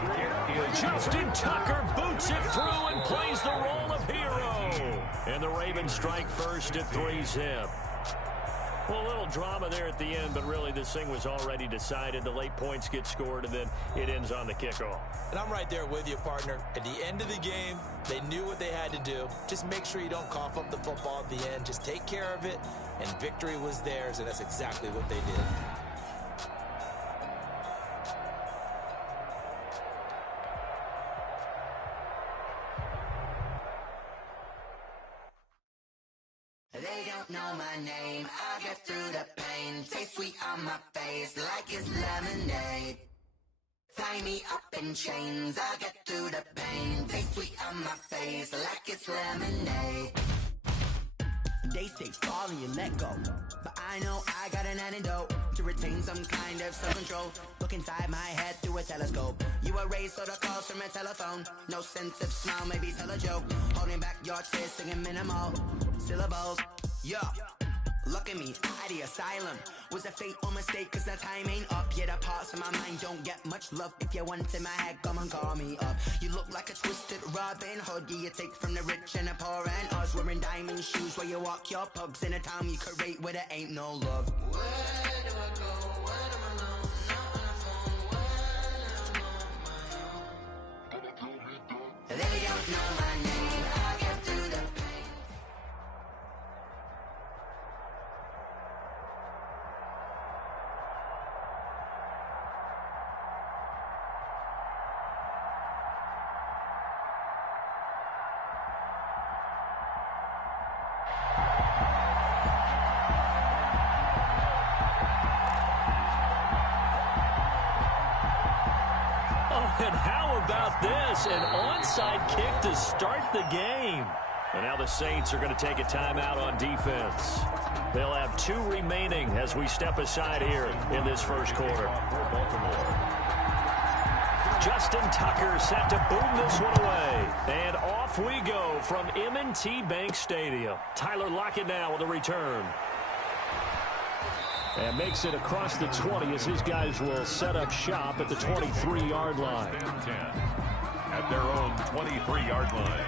Justin Tucker boots it through and plays the role of hero. And the Ravens strike first at 3-zip. Well, a little drama there at the end, but really this thing was already decided. The late points get scored, and then it ends on the kickoff. And I'm right there with you, partner. At the end of the game, they knew what they had to do. Just make sure you don't cough up the football at the end. Just take care of it, and victory was theirs, and that's exactly what they did. They don't know my name, I get through the pain. Taste sweet on my face like it's lemonade. Tie me up in chains, I get through the pain. Taste sweet on my face like it's lemonade. They say fall and you let go, but I know I got an antidote to retain some kind of self-control. Look inside my head through a telescope. You erase all the calls from a telephone. No sense of smile, maybe tell a joke. Holding back your tears, singing minimal syllables. Yeah, look at me, at the asylum. Was a fate or mistake, cause the time ain't up. Yet the parts of my mind don't get much love. If you want in my head, come and call me up. You look like a twisted Robin Hood. You take from the rich and the poor and us. Wearing diamond shoes where you walk your pugs in a town you create where there ain't no love. Where do I go? When I'm alone? Not on the phone. When I'm on my own. They don't know my name. I get through the pain. And how about this? An onside kick to start the game. And now the Saints are going to take a timeout on defense. They'll have 2 remaining as we step aside here in this first quarter. Justin Tucker set to boom this one away. And off we go from M&T Bank Stadium. Tyler Lockett now with a return. And makes it across the 20 as his guys will set up shop at the 23-yard line. At their own 23-yard line.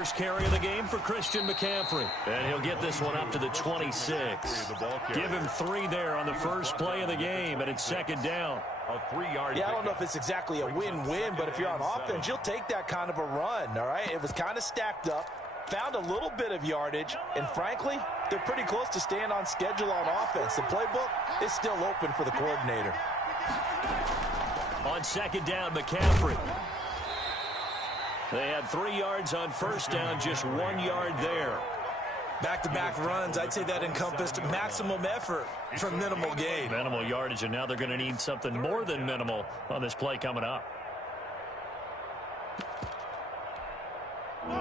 First carry of the game for Christian McCaffrey. And he'll get this one up to the 26. Give him 3 there on the first play of the game, and it's second down. Yeah, I don't know if it's exactly a win-win, but if you're on offense, you'll take that kind of a run, all right? It was kind of stacked up, found a little bit of yardage, and frankly, they're pretty close to staying on schedule on offense. The playbook is still open for the coordinator. On second down, McCaffrey. They had 3 yards on first down, just 1 yard there. Back-to-back runs, I'd say that encompassed maximum effort for minimal gain. Minimal yardage, and now they're going to need something more than minimal on this play coming up.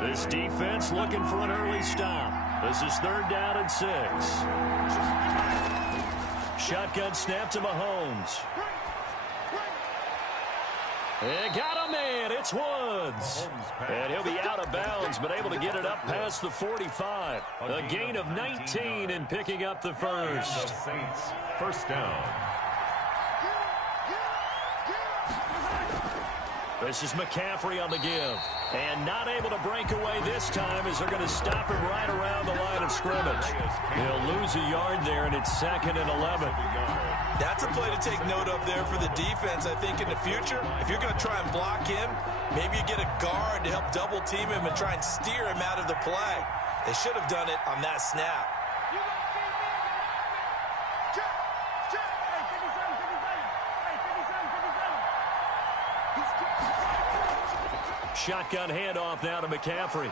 This defense looking for an early stop. This is 3rd down and 6. Shotgun snap to Mahomes. They got him in. It's Woods. And he'll be out of bounds, but able to get it up past the 45. A gain of 19 in picking up the first. First down. This is McCaffrey on the give. And not able to break away this time as they're going to stop him right around the line of scrimmage. He'll lose a yard there, and it's 2nd and 11. That's a play to take note of there for the defense. I think in the future, if you're going to try and block him, maybe you get a guard to help double team him and try and steer him out of the play. They should have done it on that snap. Shotgun handoff now to McCaffrey.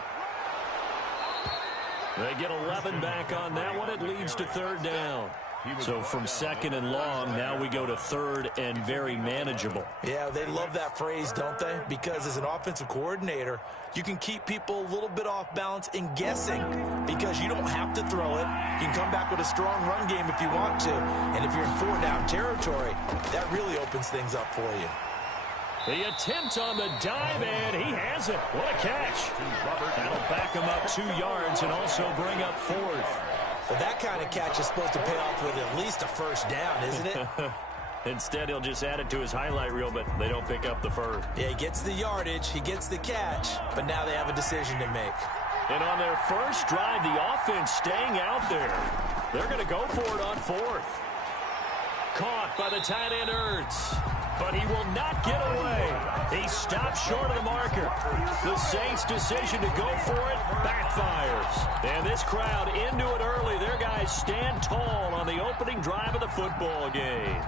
They get 11 back on that one. It leads to 3rd down. So from 2nd and long, now we go to 3rd and very manageable. Yeah, they love that phrase, don't they? Because as an offensive coordinator, you can keep people a little bit off balance and guessing because you don't have to throw it. You can come back with a strong run game if you want to. And if you're in 4-down territory, that really opens things up for you. The attempt on the dive, and he has it. What a catch. That'll back him up 2 yards and also bring up 4th. Well, that kind of catch is supposed to pay off with at least a first down, isn't it? Instead, he'll just add it to his highlight reel, but they don't pick up the first. Yeah, he gets the yardage, he gets the catch, but now they have a decision to make. And on their first drive, the offense staying out there. They're going to go for it on 4th. Caught by the tight end Ertz. But he will not get away. He stops short of the marker. The Saints' decision to go for it backfires. And this crowd into it early. Their guys stand tall on the opening drive of the football game.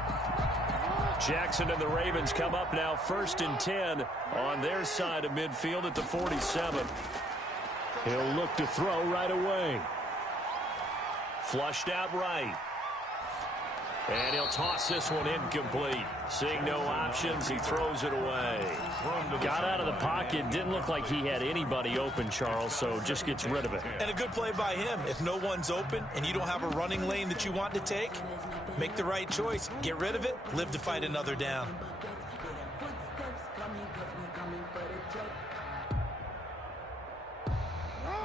Jackson and the Ravens come up now 1st and 10 on their side of midfield at the 47. He'll look to throw right away. Flushed out right. And he'll toss this one incomplete. Seeing no options, he throws it away. Got out of the pocket. Didn't look like he had anybody open, Charles, so just gets rid of it. And a good play by him. If no one's open and you don't have a running lane that you want to take, make the right choice. Get rid of it. Live to fight another down.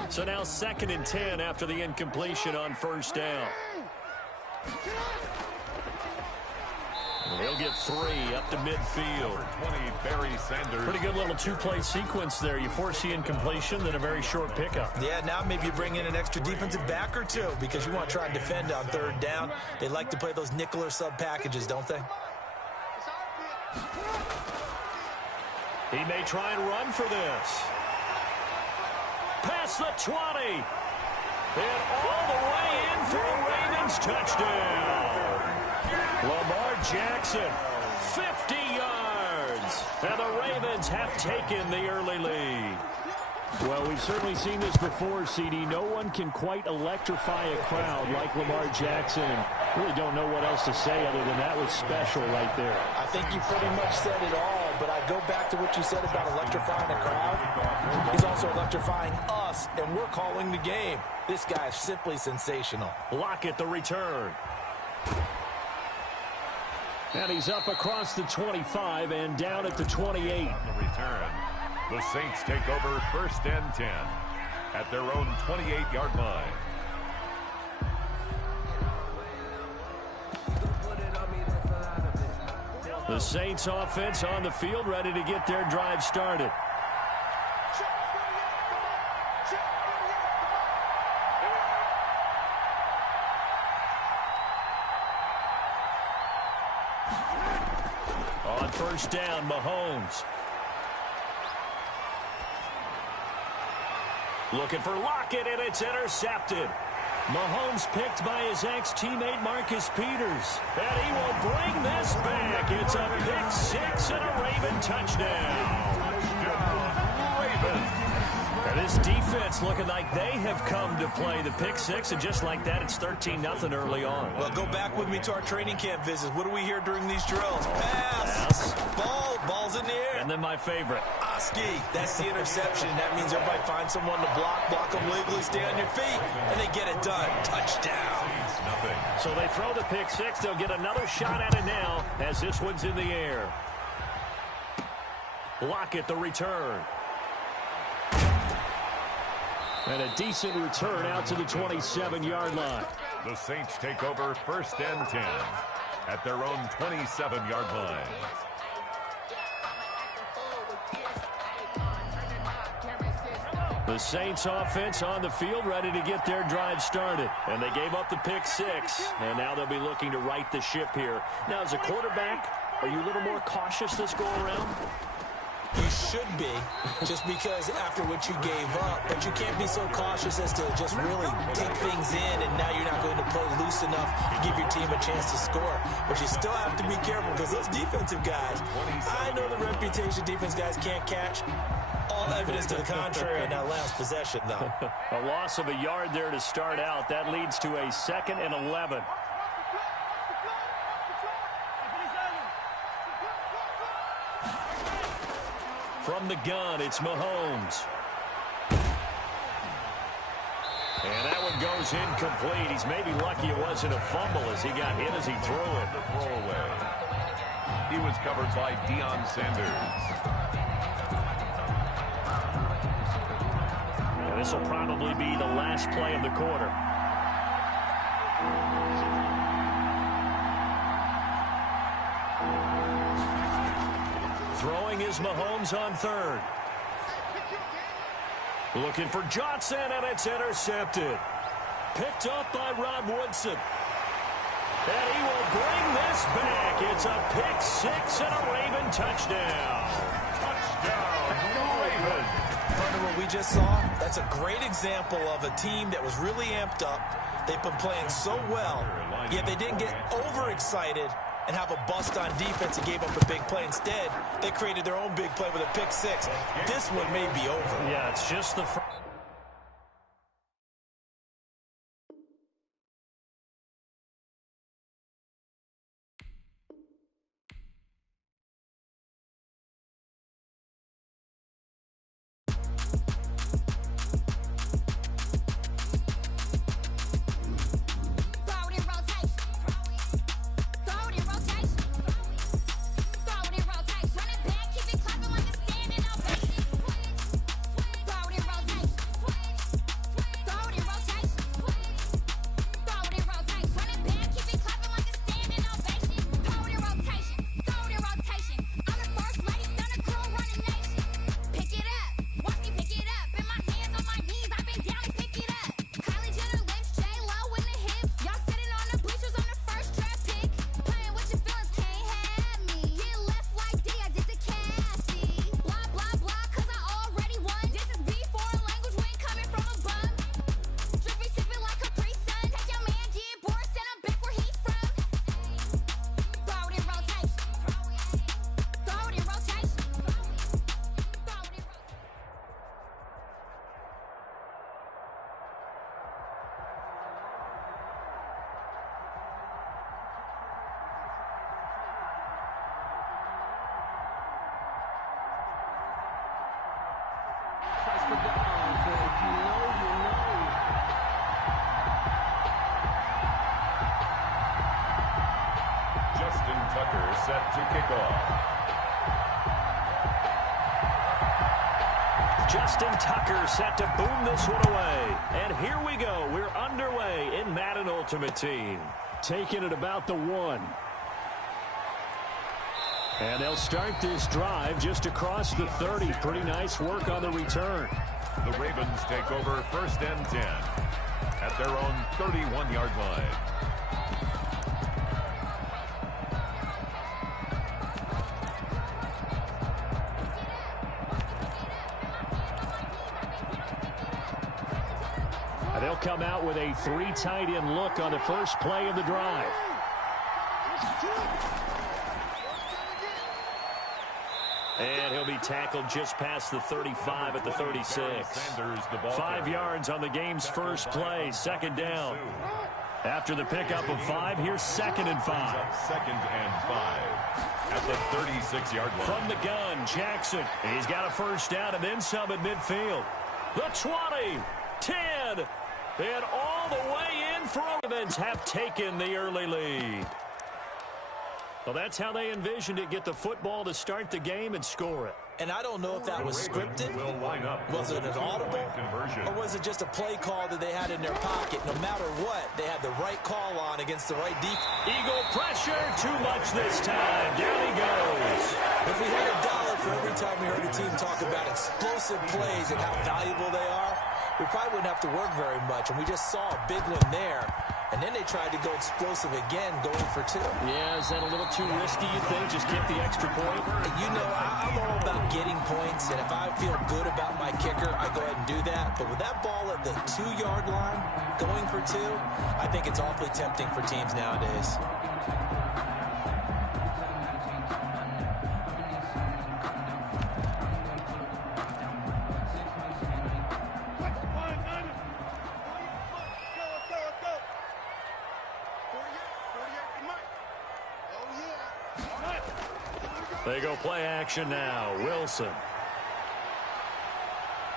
So now 2nd and 10 after the incompletion on first down. He'll get 3 up to midfield. 20, Barry Sanders. Pretty good little 2-play sequence there. You force the incompletion, then a very short pickup. Yeah, now maybe you bring in an extra defensive back or 2 because you want to try and defend on 3rd down. They like to play those nickel or sub packages, don't they? He may try and run for this. Past the 20. And all the way in for a Ravens touchdown. Lamar Jackson, 50 yards. And the Ravens have taken the early lead. Well, we've certainly seen this before, CD. No one can quite electrify a crowd like Lamar Jackson. And really don't know what else to say other than that was special right there. I think you pretty much said it all, but I go back to what you said about electrifying a crowd. He's also electrifying us, and we're calling the game. This guy's simply sensational. Lockett the return. And he's up across the 25 and down at the 28. On the return, the Saints take over 1st and 10 at their own 28-yard line. The Saints offense on the field ready to get their drive started. On first down, Mahomes. Looking for Lockett, and it's intercepted. Mahomes picked by his ex-teammate Marcus Peters. And he will bring this back. It's a pick six and a Raven touchdown. And this defense looking like they have come to play the pick six, and just like that, it's 13-0 early on. Well, go back with me to our training camp visits. What do we hear during these drills? Pass. Ball's in the air. And then my favorite. Oski, that's the interception. That means everybody finds someone to block them legally, stay on your feet, and they get it done. Touchdown. So they throw the pick six. They'll get another shot at it now as this one's in the air. Lockett, the return. And a decent return out to the 27-yard line. The Saints take over first and 10 at their own 27-yard line. The Saints offense on the field, ready to get their drive started. And they gave up the pick six, and now they'll be looking to right the ship here. Now, as a quarterback, are you a little more cautious this go-around? You should be, just because after what you gave up. But you can't be so cautious as to just really take things in, and now you're not going to play loose enough to give your team a chance to score. But you still have to be careful, because those defensive guys, I know the reputation defense guys can't catch. All evidence to the contrary in that last possession, though. A loss of a yard there to start out. That leads to a 2nd and 11. From the gun, it's Mahomes. And that one goes incomplete. He's maybe lucky it wasn't a fumble as he got hit as he threw it. The throwaway. He was covered by Deion Sanders. And this will probably be the last play of the quarter. Throwing is Mahomes on third. Looking for Johnson, and it's intercepted. Picked up by Rod Woodson. And he will bring this back. It's a pick six and a Raven touchdown. Touchdown, Raven. Partner, what we just saw, that's a great example of a team that was really amped up. They've been playing so well, yet they didn't get overexcited and have a bust on defense and gave up a big play. Instead, they created their own big play with a pick six. This one may be over. Yeah, it's just the Justin Tucker set to kick off. Justin Tucker set to boom this one away. And here we go. We're underway in Madden Ultimate Team. Taking it about the 1. And they'll start this drive just across the 30. Pretty nice work on the return. The Ravens take over first and 10 at their own 31-yard line. They'll come out with a 3 tight end look on the first play of the drive. And he'll be tackled just past the 35 at the 36. 5 yards on the game's first play, second down. After the pickup of 5, here's 2nd and 5. 2nd and 5 at the 36-yard line. From the gun, Jackson. He's got a first down and then some at midfield. The 20, 10, and all the way in for Ravens have taken the early lead. Well, that's how they envisioned it. Get the football to start the game and score it. And I don't know if that was scripted. Was it an audible? Or was it just a play call that they had in their pocket? No matter what, they had the right call on against the right defense. Eagle pressure, too much this time. Down he goes. If we had $1 for every time we heard a team talk about explosive plays and how valuable they are, we probably wouldn't have to work very much. And we just saw a big one there. And then they tried to go explosive again, going for 2. Yeah, is that a little too risky, you think? Just get the extra point? You know, I'm all about getting points, and if I feel good about my kicker, I go ahead and do that. But with that ball at the 2-yard line, going for 2, I think it's awfully tempting for teams nowadays. They go play action now. Wilson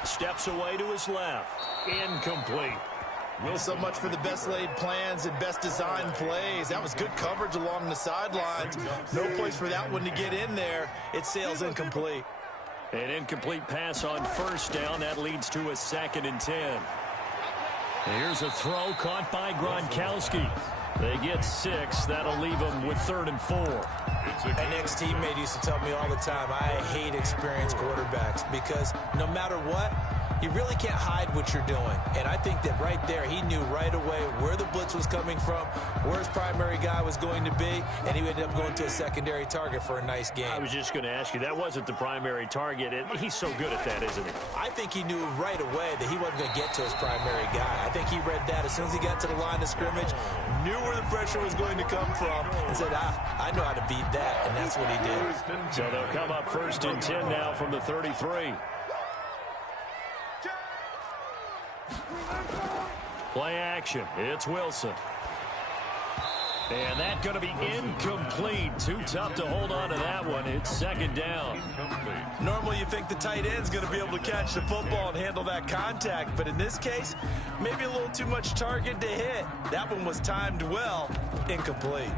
steps away to his left. Incomplete. So much for the best laid plans and best designed plays. That was good coverage along the sidelines. No place for that one to get in there. It sails incomplete. An incomplete pass on first down. That leads to a 2nd and 10. Here's a throw caught by Gronkowski. They get 6. That'll leave them with 3rd and 4. An ex-teammate used to tell me all the time, I hate experienced quarterbacks because no matter what, you really can't hide what you're doing. And I think that right there, he knew right away where the blitz was coming from, where his primary guy was going to be, and he ended up going to a secondary target for a nice game. I was just going to ask you, that wasn't the primary target. He's so good at that, isn't he? I think he knew right away that he wasn't going to get to his primary guy. I think he read that as soon as he got to the line of scrimmage, knew where the pressure was going to come from, and said, I know how to beat that, and that's what he did. So they'll come up 1st and 10 now from the 33. Play action. It's Wilson. And that's going to be incomplete. Too tough to hold on to that one. It's 2nd down. Normally you think the tight end's going to be able to catch the football and handle that contact. But in this case, maybe a little too much target to hit. That one was timed well. Incomplete.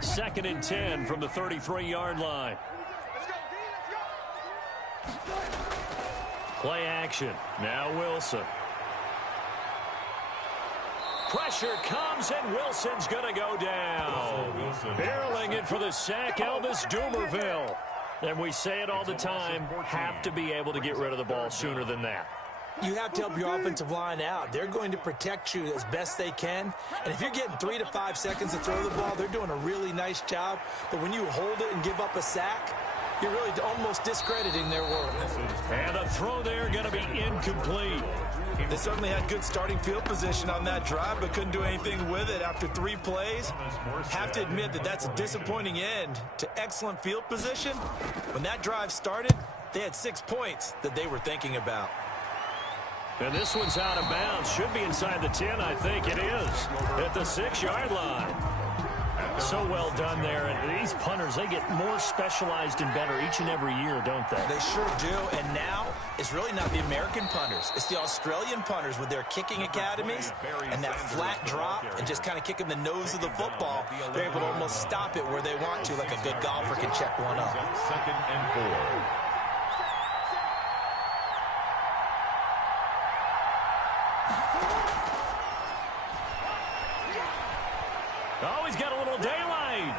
2nd and 10 from the 33-yard line. Play action. Now Wilson. Pressure comes, and Wilson's going to go down. Barreling in for the sack, Elvis Dumervil. And we say it all the time, have to be able to get rid of the ball sooner than that. You have to help your offensive line out. They're going to protect you as best they can. And if you're getting 3 to 5 seconds to throw the ball, they're doing a really nice job. But when you hold it and give up a sack, you're really almost discrediting their work. And a throw there going to be incomplete. They certainly had good starting field position on that drive, but couldn't do anything with it after 3 plays. Have to admit that that's a disappointing end to excellent field position. When that drive started, they had 6 points that they were thinking about. And this one's out of bounds. Should be inside the 10, I think it is. At the 6-yard line. So well done there. And these punters, they get more specialized and better each and every year, don't they? They sure do. And now, it's really not the American punters. It's the Australian punters with their kicking academies and that flat drop and just kind of kicking the nose of the football. They're able to almost stop it where they want to, like a good golfer can check one up. 2nd and 4. Oh, he's got a little daylight.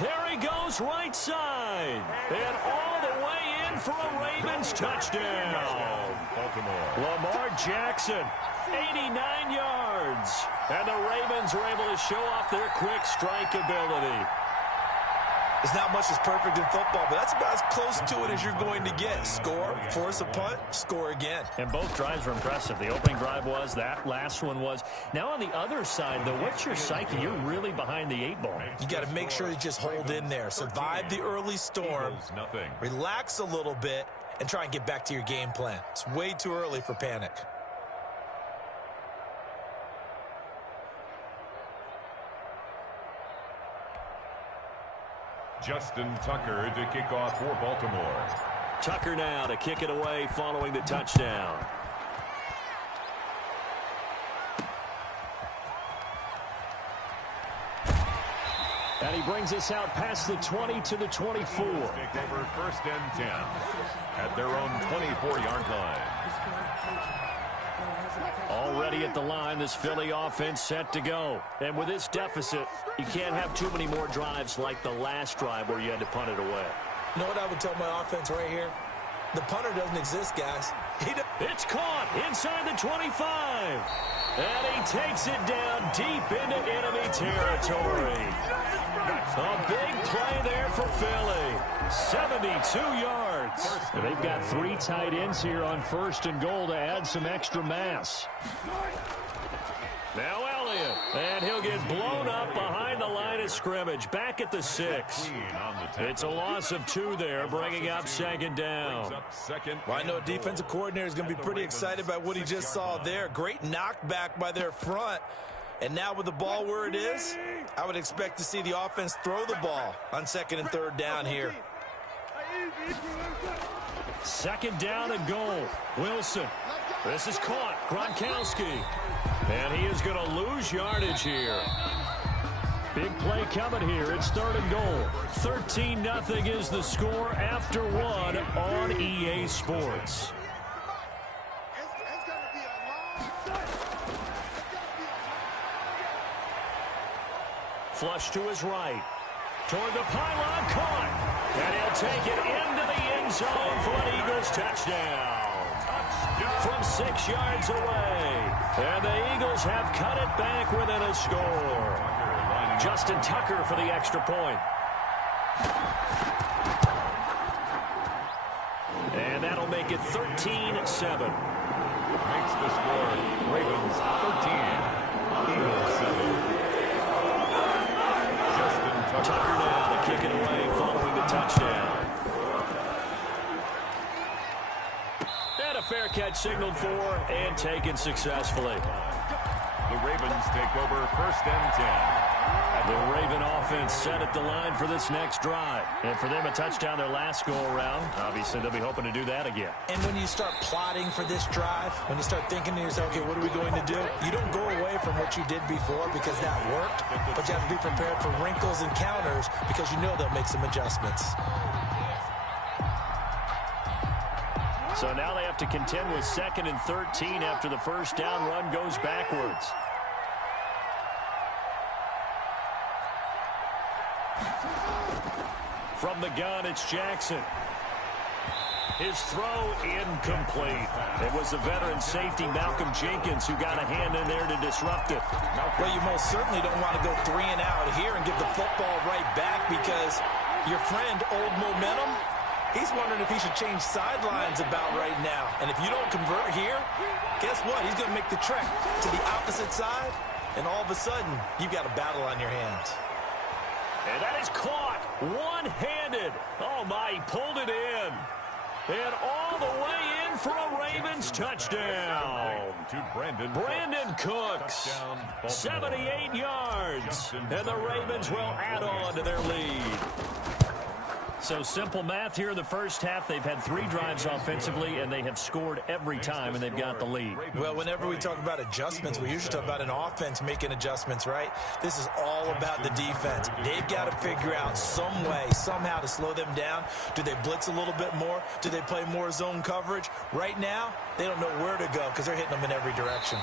There he goes right side. And all the way in for a Ravens touchdown. Lamar Jackson, 89 yards. And the Ravens are able to show off their quick strike ability. There's not much that's perfect in football, but that's about as close to it as you're going to get. Score, force a punt, score again. And both drives were impressive. The opening drive was, that last one was. Now on the other side, though, what's your psyche? You're really behind the 8 ball. You got to make sure you just hold in there. Survive the early storm. Relax a little bit and try and get back to your game plan. It's way too early for panic. Justin Tucker to kick off for Baltimore. Tucker now to kick it away following the touchdown. And he brings us out past the 20 to the 24. Take over 1st and 10 at their own 24-yard line. Already at the line, this Philly offense set to go. And with this deficit, you can't have too many more drives like the last drive where you had to punt it away. You know what I would tell my offense right here? The punter doesn't exist, guys. It's caught inside the 25. And he takes it down deep into enemy territory. A big play there for Philly. 72 yards. And they've got 3 tight ends here on 1st and goal to add some extra mass. Now Elliott, and he'll get blown up behind the line of scrimmage, back at the 6. It's a loss of 2 there, bringing up 2nd down. Well, I know a defensive coordinator is going to be pretty excited by what he just saw there. Great knockback by their front. And now with the ball where it is, I would expect to see the offense throw the ball on 2nd and 3rd down here. 2nd down and goal. Wilson. This is caught. Gronkowski. And he is going to lose yardage here. Big play coming here. It's 3rd and goal. 13-0 is the score after 1 on EA Sports. Flush to his right. Toward the pylon, caught. And he'll take it into the end zone for an Eagles touchdown. From 6 yards away. And the Eagles have cut it back within a score. Justin Tucker for the extra point. And that'll make it 13-7. Makes the score Ravens 13, Eagles 7. Tucker now to kick it away following the touchdown. And a fair catch signaled for and taken successfully. The Ravens take over 1st and 10. The Raven offense set at the line for this next drive. And for them, a touchdown their last go-around. Obviously, they'll be hoping to do that again. And when you start plotting for this drive, when you start thinking to yourself, okay, what are we going to do? You don't go away from what you did before because that worked, but you have to be prepared for wrinkles and counters because you know they'll make some adjustments. So now they have to contend with 2nd and 13 after the first down run goes backwards. From the gun, it's Jackson. His throw incomplete. It was the veteran safety Malcolm Jenkins who got a hand in there to disrupt it. Well, you most certainly don't want to go 3 and out here and give the football right back because your friend, Old Momentum, he's wondering if he should change sidelines about right now. And if you don't convert here, guess what? He's going to make the trek to the opposite side, and all of a sudden, you've got a battle on your hands. And that is caught one-handed. Oh, my, he pulled it in. And all the way in for a Ravens touchdown. To Brandon Cooks, 78 yards. And the Ravens will add on to their lead. So simple math here in the first half. They've had 3 drives offensively, and they have scored every time, and they've got the lead. Well, whenever we talk about adjustments, we usually talk about an offense making adjustments, right? This is all about the defense. They've got to figure out some way, somehow to slow them down. Do they blitz a little bit more? Do they play more zone coverage? Right now, they don't know where to go because they're hitting them in every direction.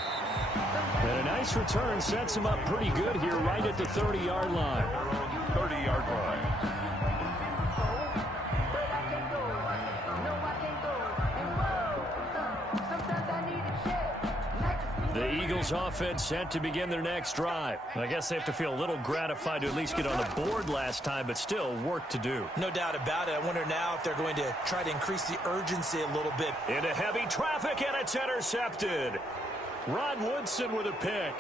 And a nice return sets them up pretty good here right at the 30-yard line. 30-yard line. The Eagles offense set to begin their next drive. I guess they have to feel a little gratified to at least get on the board last time, but still work to do. No doubt about it. I wonder now if they're going to try to increase the urgency a little bit. Into heavy traffic, and it's intercepted. Rod Woodson with a pick.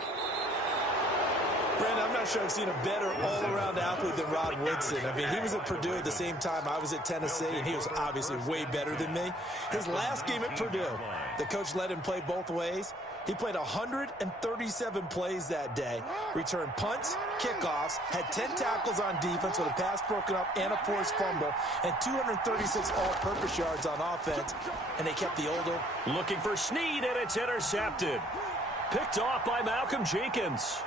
Brandon, I'm not sure I've seen a better all-around athlete than Rod Woodson. I mean, he was at Purdue at the same time I was at Tennessee, and he was obviously way better than me. His last game at Purdue, the coach let him play both ways. He played 137 plays that day, returned punts, kickoffs, had 10 tackles on defense with a pass broken up and a forced fumble, and 236 all-purpose yards on offense, and they kept the older. Looking for Snead, and it's intercepted. Picked off by Malcolm Jenkins.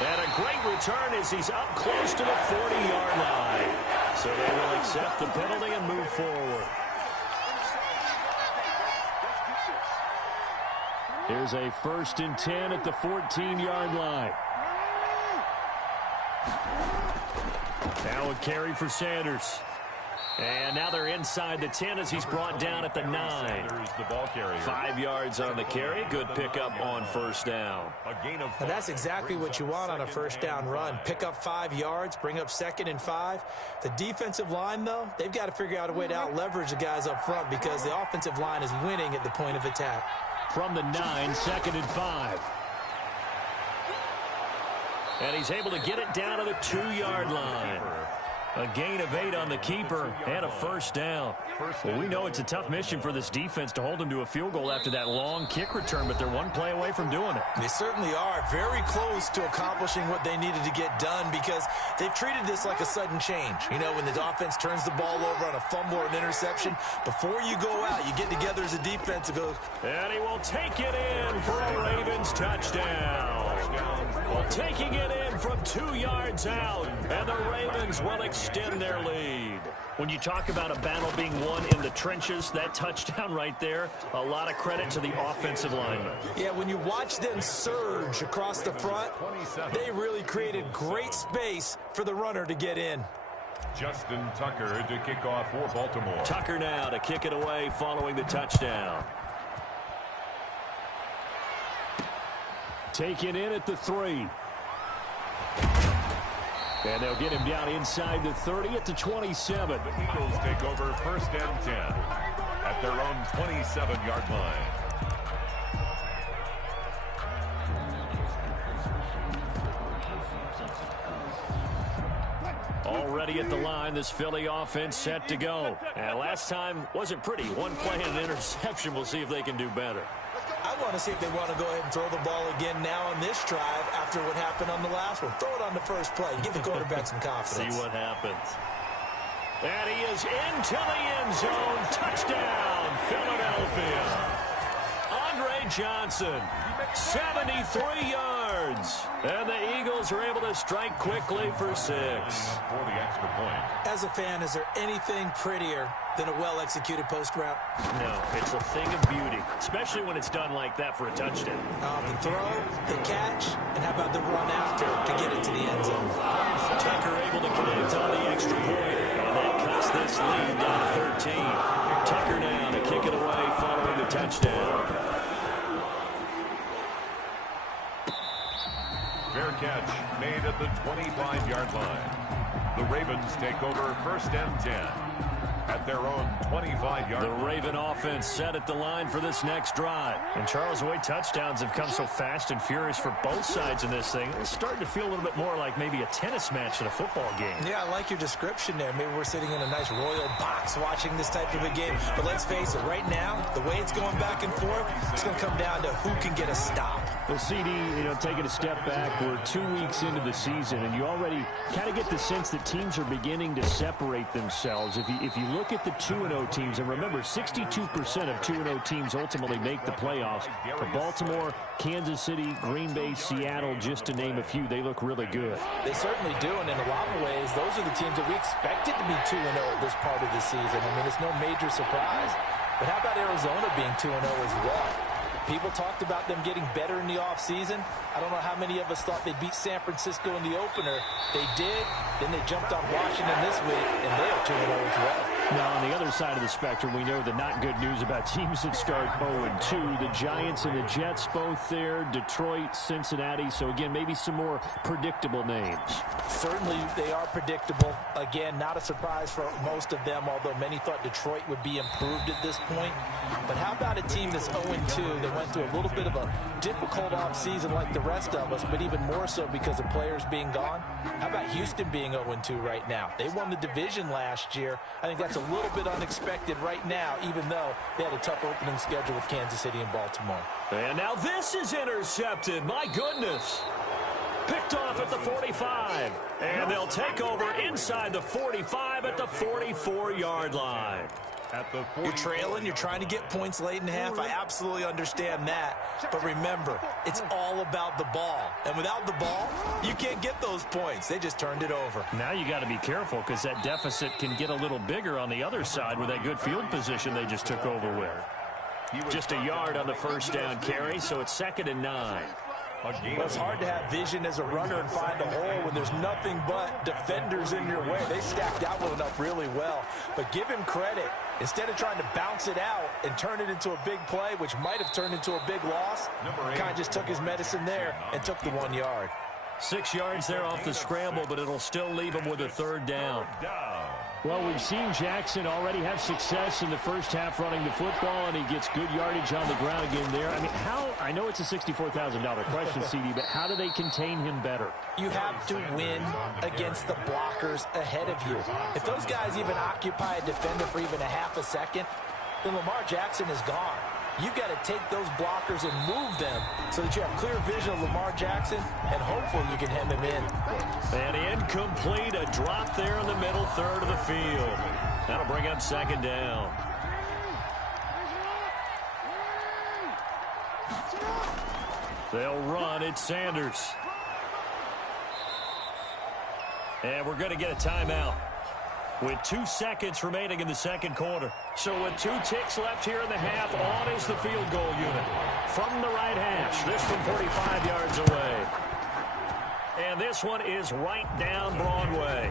And a great return as he's up close to the 40-yard line. So they will accept the penalty and move forward. Here's a 1st and 10 at the 14-yard line. Now a carry for Sanders. And now they're inside the 10 as he's brought down at the 9. The ball carrier. 5 yards on the carry. Good pickup on 1st down. And that's exactly what you want on a 1st down run. Pick up 5 yards, bring up 2nd and 5. The defensive line, though, they've got to figure out a way to out-leverage the guys up front because the offensive line is winning at the point of attack. From the 9, 2nd and 5. And he's able to get it down to the 2-yard line. A gain of 8 on the keeper and a 1st down. Well, we know it's a tough mission for this defense to hold them to a field goal after that long kick return, but they're one play away from doing it. They certainly are very close to accomplishing what they needed to get done because they've treated this like a sudden change. You know, when the offense turns the ball over on a fumble or an interception, before you go out, you get together as a defense and go. And he will take it in for a Ravens touchdown. Well, taking it in from 2 yards out, and the Ravens will extend their lead. When you talk about a battle being won in the trenches, that touchdown right there, a lot of credit to the offensive linemen. Yeah, when you watch them surge across the front, they really created great space for the runner to get in. Justin Tucker to kick off for Baltimore. Tucker now to kick it away following the touchdown. Taken in at the 3. And they'll get him down inside the 30 at the 27. The Eagles take over 1st and 10 at their own 27-yard line. Already at the line, this Philly offense set to go. And last time wasn't pretty. 1 play and an interception. We'll see if they can do better. I want to see if they want to go ahead and throw the ball again now on this drive after what happened on the last one. Throw it on the first play. Give the quarterback some confidence. See what happens. And he is into the end zone. Touchdown, Philadelphia. Andre Johnson, 73 yards. And the Eagles are able to strike quickly for 6. For the extra point. As a fan, is there anything prettier than a well-executed post route? No, it's a thing of beauty, especially when it's done like that for a touchdown. The throw, the catch, and how about the run after to get it to the end zone? Tucker able to connect on the extra point, and that cuts this lead down to 13. Tucker now to kick it away following the touchdown. Fair catch made at the 25-yard line. The Ravens take over 1st and 10 at their own 25-yard line. The Raven offense set at the line for this next drive. And Charles, the way touchdowns have come so fast and furious for both sides in this thing, it's starting to feel a little bit more like maybe a tennis match than a football game. Yeah, I like your description there. Maybe we're sitting in a nice royal box watching this type of a game. But let's face it, right now, the way it's going back and forth, it's going to come down to who can get a stop. Well, CD, taking a step back, we're 2 weeks into the season, and you already kind of get the sense that teams are beginning to separate themselves. If you look at the 2-0 teams, and remember, 62% of 2-0 teams ultimately make the playoffs. But Baltimore, Kansas City, Green Bay, Seattle, just to name a few, they look really good. They certainly do, and in a lot of ways, those are the teams that we expected to be 2-0 this part of the season. I mean, it's no major surprise. But how about Arizona being 2-0 as well? People talked about them getting better in the offseason. I don't know how many of us thought they'd beat San Francisco in the opener. They did. Then they jumped on Washington this week, and they are 2-0 as well. Now, on the other side of the spectrum, we know the not good news about teams that start 0-2. The Giants and the Jets both there, Detroit, Cincinnati. So, again, maybe some more predictable names. Certainly they are predictable. Again, not a surprise for most of them, although many thought Detroit would be improved at this point. But how about a team that's 0-2 that went through a little bit of a difficult offseason like the rest of us, but even more so because of players being gone? How about Houston being 0-2 right now? They won the division last year. I think that's a little bit unexpected right now, even though they had a tough opening schedule with Kansas City and Baltimore. And now this is intercepted. My goodness. Picked off at the 45. And they'll take over inside the 45 at the 44-yard line. You're trailing, you're trying to get points late in the half. I absolutely understand that. But remember, it's all about the ball. And without the ball, you can't get those points. They just turned it over. Now you got to be careful because that deficit can get a little bigger on the other side with that good field position they just took over with. Just a yard on the first down carry, so it's 2nd and 9. Well, it's hard to have vision as a runner and find a hole when there's nothing but defenders in your way. They stacked that one up really well. But give him credit. Instead of trying to bounce it out and turn it into a big play, which might have turned into a big loss, kind of just took his medicine there and took the 1 yard. 6 yards there off the scramble, but it'll still leave him with a 3rd down. Well, we've seen Jackson already have success in the first half running the football, and he gets good yardage on the ground again there. I mean, I know it's a $64,000 question, CD, but how do they contain him better? You have to win against the blockers ahead of you. If those guys even occupy a defender for even a half a second, then Lamar Jackson is gone. You've got to take those blockers and move them so that you have clear vision of Lamar Jackson, and hopefully you can hem him in. And incomplete, a drop there in the middle third of the field. That'll bring up 2nd down. They'll run. It's Sanders. And we're going to get a timeout with 2 seconds remaining in the second quarter. So with 2 ticks left here in the half, on is the field goal unit from the right hash. This from 45 yards away. And this one is right down Broadway.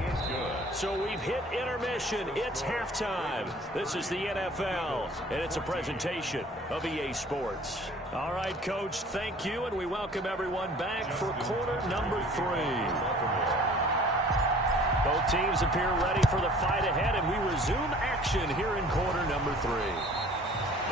So we've hit intermission. It's halftime. This is the NFL, and it's a presentation of EA Sports. All right, Coach, thank you, and we welcome everyone back for quarter number 3. Both teams appear ready for the fight ahead, and we resume action here in quarter number 3.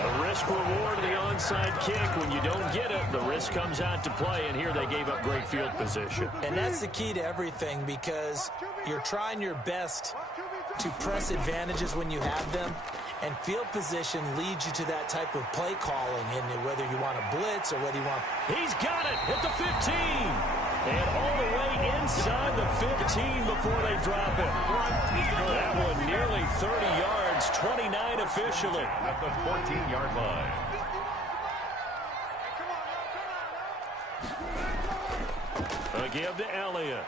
The risk reward of the onside kick. When you don't get it, the risk comes out to play, and here they gave up great field position. And that's the key to everything, because you're trying your best to press advantages when you have them, and field position leads you to that type of play calling, and whether you want to blitz or whether you want... He's got it at the 15. And all the way inside the 15 before they drop it. That one nearly 30 yards, 29 officially. At the 14-yard line. A give to Elliott.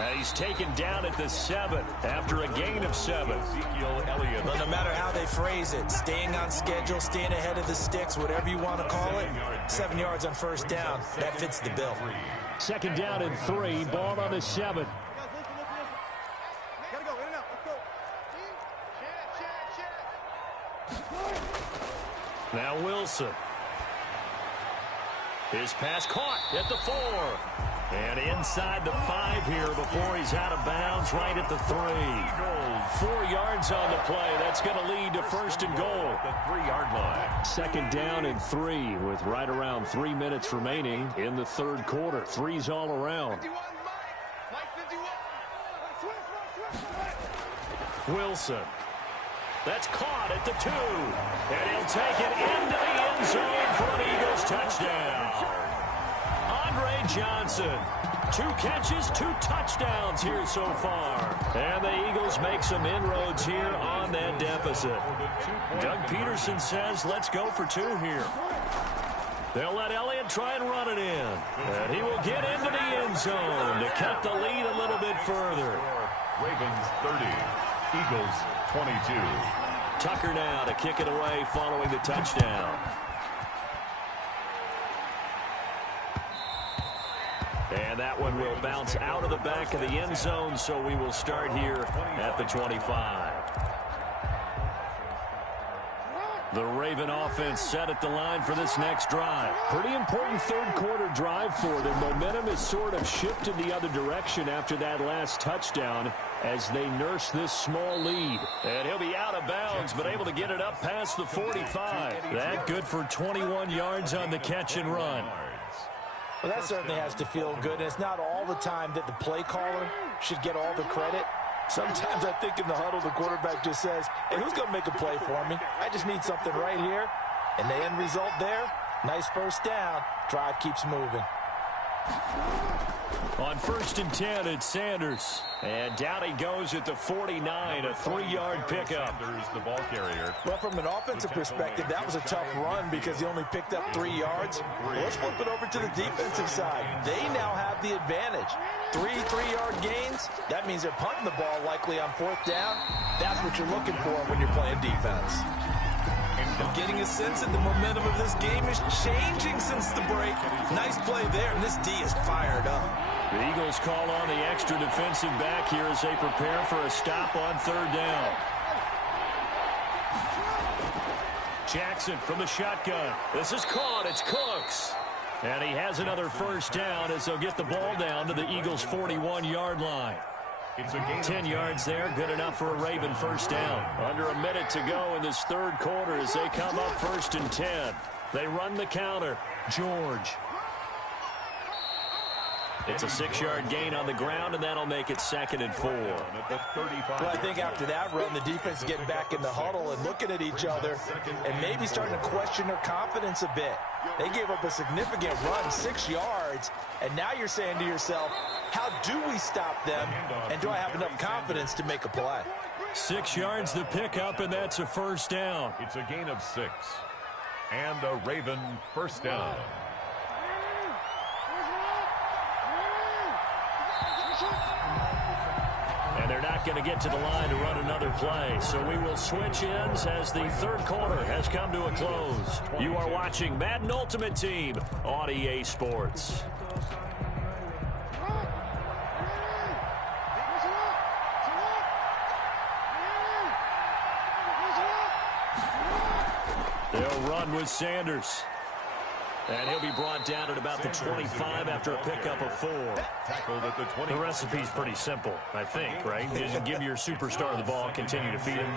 And he's taken down at the 7 after a gain of 7. Ezekiel Elliott. Well, no matter how they phrase it, staying on schedule, staying ahead of the sticks, whatever you want to call it, 7 yards on first down, that fits the bill. 2nd down and 3, ball on the 7. Now Wilson. His pass caught at the 4. And inside the 5 here before he's out of bounds right at the 3. 4 yards on the play. That's going to lead to 1st and goal. The 3-yard line. 2nd down and 3 with right around 3 minutes remaining in the third quarter. 3's all around. Wilson. That's caught at the 2. And he'll take it into the end zone for an Eagles touchdown. Andre Johnson, 2 catches, 2 touchdowns here so far. And the Eagles make some inroads here on that deficit. Doug Peterson says, let's go for 2 here. They'll let Elliott try and run it in. And he will get into the end zone to cut the lead a little bit further. Ravens 30, Eagles 22. Tucker now to kick it away following the touchdown. And that one will bounce out of the back of the end zone, so we will start here at the 25. Raven offense set at the line for this next drive. Pretty important third-quarter drive for them. Momentum has sort of shifted the other direction after that last touchdown as they nurse this small lead. And he'll be out of bounds, but able to get it up past the 45. That good for 21 yards on the catch and run. Well, that certainly has to feel good, and it's not all the time that the play caller should get all the credit. Sometimes I think in the huddle, the quarterback just says, hey, who's going to make a play for me? I just need something right here. And the end result there, nice first down. Drive keeps moving. On 1st and 10, it's Sanders. And down he goes at the 49, a 3-yard pickup. Sanders, the ball carrier. Well, from an offensive perspective, that was a tough run because he only picked up 3 yards. Well, let's flip it over to the defensive side. They now have the advantage. 3 3-yard gains, that means they're punting the ball likely on 4th down. That's what you're looking for when you're playing defense. I'm getting a sense that the momentum of this game is changing since the break. Nice play there, and this D is fired up. The Eagles call on the extra defensive back here as they prepare for a stop on 3rd down. Jackson from the shotgun. This is caught. It's Cooks. And he has another first down as they'll get the ball down to the Eagles' 41-yard line. 10 yards there, good enough for a Raven first down. Under a minute to go in this 3rd quarter as they come up 1st and 10. They run the counter. George. It's a 6-yard gain on the ground, and that'll make it 2nd and 4. Well, I think after that run, the defense is getting back in the huddle and looking at each other and maybe starting to question their confidence a bit. They gave up a significant run, 6 yards, and now you're saying to yourself, how do we stop them, and do I have enough confidence to make a play? 6 yards the pickup, and that's a first down. It's a gain of 6, and a Raven first down. And they're not going to get to the line to run another play. So we will switch ends as the 3rd quarter has come to a close. You are watching Madden Ultimate Team on EA Sports. They'll run with Sanders. And he'll be brought down at about the 25 after a pickup of 4. Tackled at the 20. The recipe's pretty simple, I think, right? Just give your superstar the ball, continue to feed him.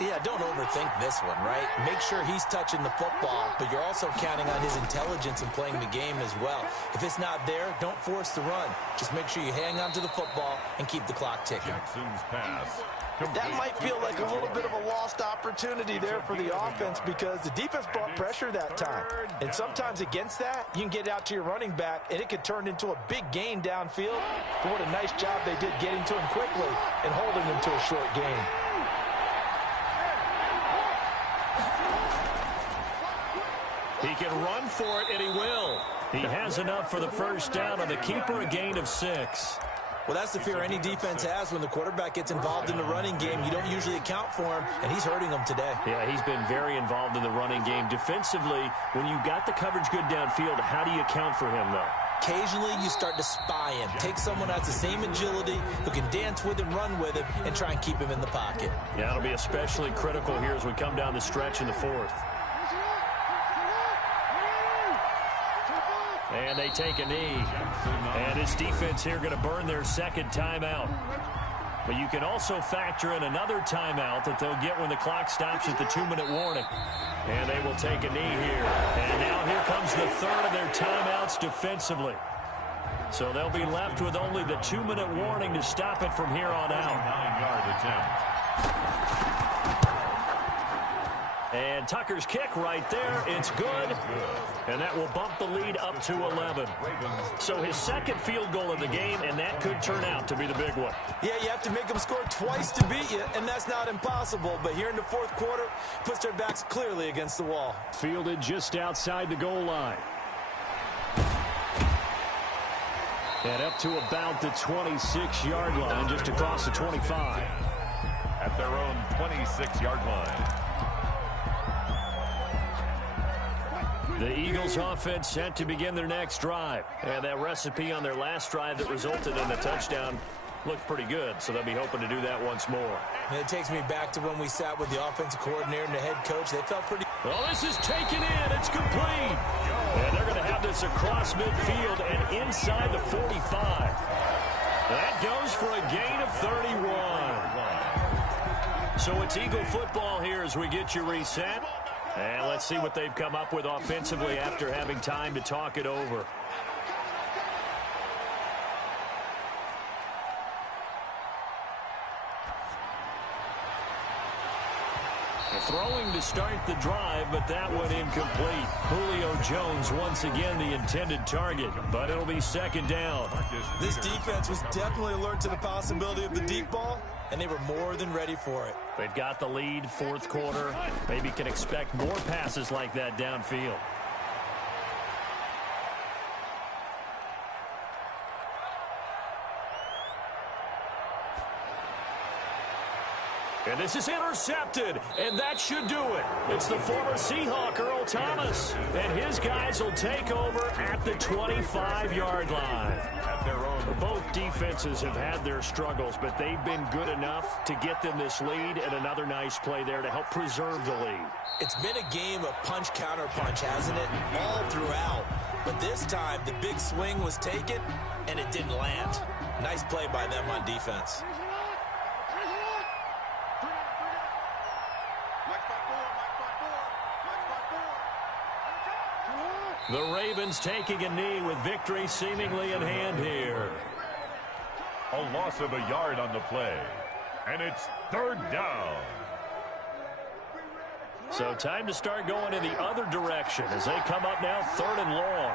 Yeah, don't overthink this one, right? Make sure he's touching the football, but you're also counting on his intelligence in playing the game as well. If it's not there, don't force the run. Just make sure you hang on to the football and keep the clock ticking. Jackson's pass. That might feel like a little bit of a lost opportunity there for the offense because the defense brought pressure that time. And sometimes against that, you can get out to your running back, and it could turn into a big gain downfield. But what a nice job they did getting to him quickly and holding him to a short gain. He can run for it, and he will. He has enough for the first down on the keeper, a gain of 6. Well, that's the fear any defense has when the quarterback gets involved in the running game. You don't usually account for him, and he's hurting them today. Yeah, he's been very involved in the running game. Defensively, when you got the coverage good downfield, how do you account for him, though? Occasionally, you start to spy him. Take someone that has the same agility, who can dance with him, run with him, and try and keep him in the pocket. Yeah, it'll be especially critical here as we come down the stretch in the 4th. And they take a knee. And his defense here going to burn their 2nd timeout. But you can also factor in another timeout that they'll get when the clock stops at the 2-minute warning. And they will take a knee here. And now here comes the 3rd of their timeouts defensively. So they'll be left with only the 2-minute warning to stop it from here on out. 9-yard attempt. And Tucker's kick right there. It's good. And that will bump the lead up to 11. So his 2nd field goal of the game, and that could turn out to be the big one. Yeah, you have to make them score twice to beat you, and that's not impossible. But here in the 4th quarter, puts their backs clearly against the wall. Fielded just outside the goal line. And up to about the 26-yard line, just across the 25. At their own 26-yard line. The Eagles offense set to begin their next drive. And that recipe on their last drive that resulted in a touchdown looked pretty good, so they'll be hoping to do that once more. And it takes me back to when we sat with the offensive coordinator and the head coach. They felt pretty... Well, this is taken in. It's complete. And they're going to have this across midfield and inside the 45. That goes for a gain of 31. So it's Eagle football here as we get you reset. And let's see what they've come up with offensively after having time to talk it over. Throwing to start the drive, but that one incomplete. Julio Jones once again the intended target, but it'll be second down. This defense was definitely alert to the possibility of the deep ball, and they were more than ready for it. They've got the lead, fourth quarter. Maybe can expect more passes like that downfield. And this is intercepted, and that should do it. It's the former Seahawk, Earl Thomas, and his guys will take over at the 25-yard line. Both defenses have had their struggles, but they've been good enough to get them this lead, and another nice play there to help preserve the lead. It's been a game of punch-counter-punch, hasn't it? All throughout. But this time, the big swing was taken, and it didn't land. Nice play by them on defense. The Ravens taking a knee with victory seemingly in hand here. A loss of a yard on the play, and it's third down. So time to start going in the other direction as they come up now third and long.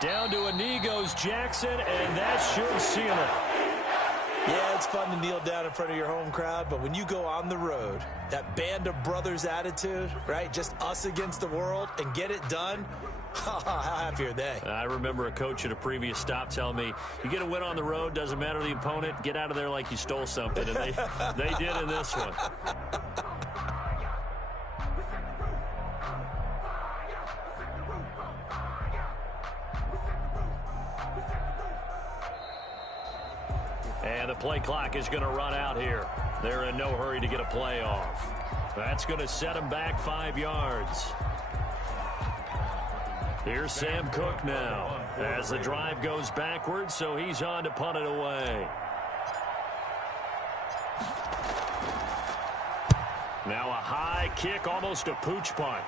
Down to a knee goes Jackson, and that should seal it. Yeah, it's fun to kneel down in front of your home crowd, but when you go on the road, that band of brothers attitude, right, just us against the world, and get it done, how happy are they? I remember a coach at a previous stop telling me, you get a win on the road, doesn't matter the opponent, get out of there like you stole something, and they did in this one. And the play clock is going to run out here. They're in no hurry to get a play off. That's going to set them back 5 yards. Here's Sam Cook now as the drive goes backwards, so he's on to punt it away. Now a high kick, almost a pooch punt.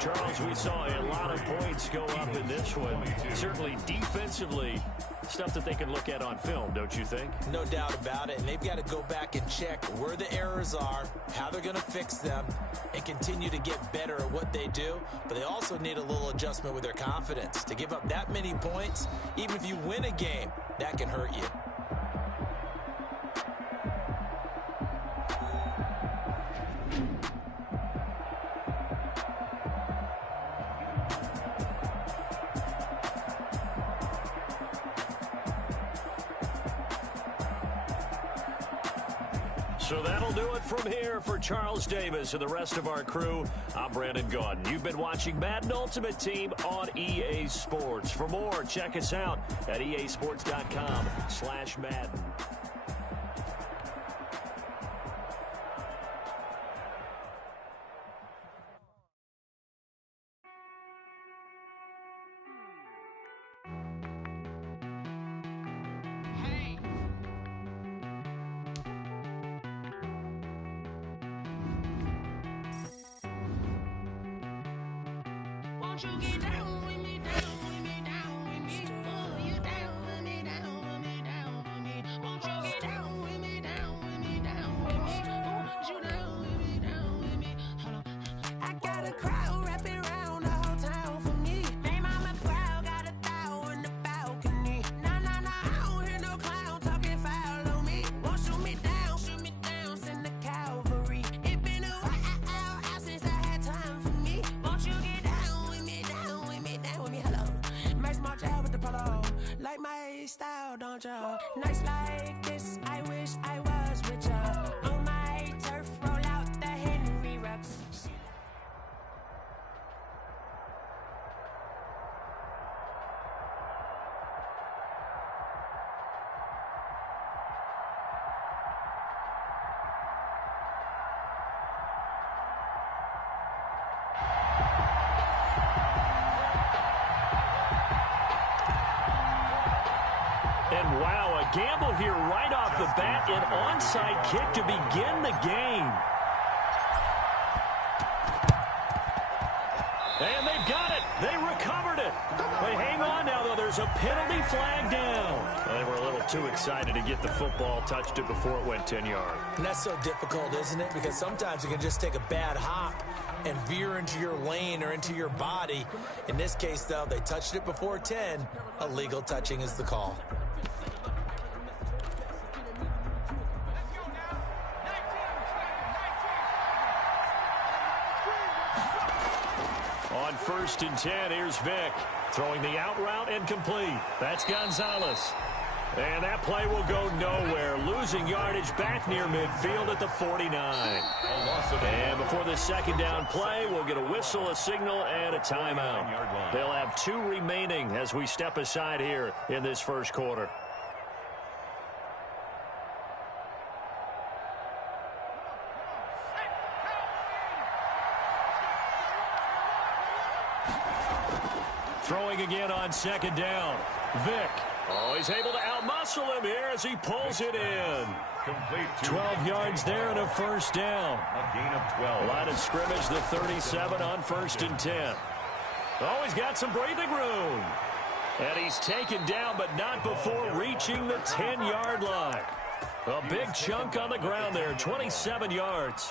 Charles, we saw a lot of points go up in this one. Certainly defensively, stuff that they can look at on film, don't you think? No doubt about it, and they've got to go back and check where the errors are, how they're going to fix them, and continue to get better at what they do. But they also need a little adjustment with their confidence. To give up that many points, even if you win a game, that can hurt you. So that'll do it from here for Charles Davis and the rest of our crew. I'm Brandon Gaudin. You've been watching Madden Ultimate Team on EA Sports. For more, check us out at easports.com/Madden. Nights like this, I wish I was richer. On my turf, roll out the Henry Rux. And wow, a gamble here right off the bat. An onside kick to begin the game. And they've got it. They recovered it. They hang on now, though. There's a penalty flag down. Well, they were a little too excited to get the football, touched it before it went 10 yards. And that's so difficult, isn't it? Because sometimes you can just take a bad hop and veer into your lane or into your body. In this case, though, they touched it before 10. Illegal touching is the call. On 1st and 10, here's Vick. Throwing the out route and complete. That's Gonzalez. And that play will go nowhere. Losing yardage back near midfield at the 49. And before the second down play, we'll get a whistle, a signal, and a timeout. They'll have 2 remaining as we step aside here in this first quarter. Throwing again on 2nd down. Vick. Oh, he's able to outmuscle him here as he pulls it in. 12 yards there and a 1st down. A gain of 12. Line of scrimmage, the 37 on 1st and 10. Oh, he's got some breathing room. And he's taken down, but not before reaching the 10-yard line. A big chunk on the ground there, 27 yards.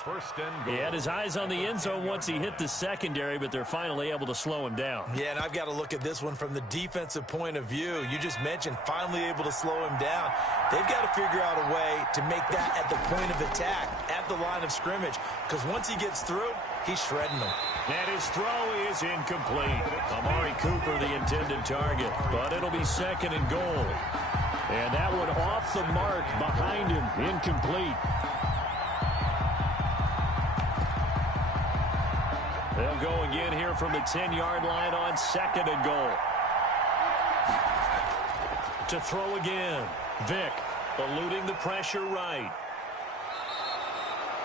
He had his eyes on the end zone once he hit the secondary, but they're finally able to slow him down. Yeah, and I've got to look at this one from the defensive point of view. You just mentioned finally able to slow him down. They've got to figure out a way to make that at the point of attack, at the line of scrimmage, because once he gets through, he's shredding them. And his throw is incomplete. Amari Cooper, the intended target, but it'll be 2nd and goal. And that one off the mark behind him, incomplete. They'll go again here from the 10-yard line on 2nd and goal. To throw again, Vick eluding the pressure right.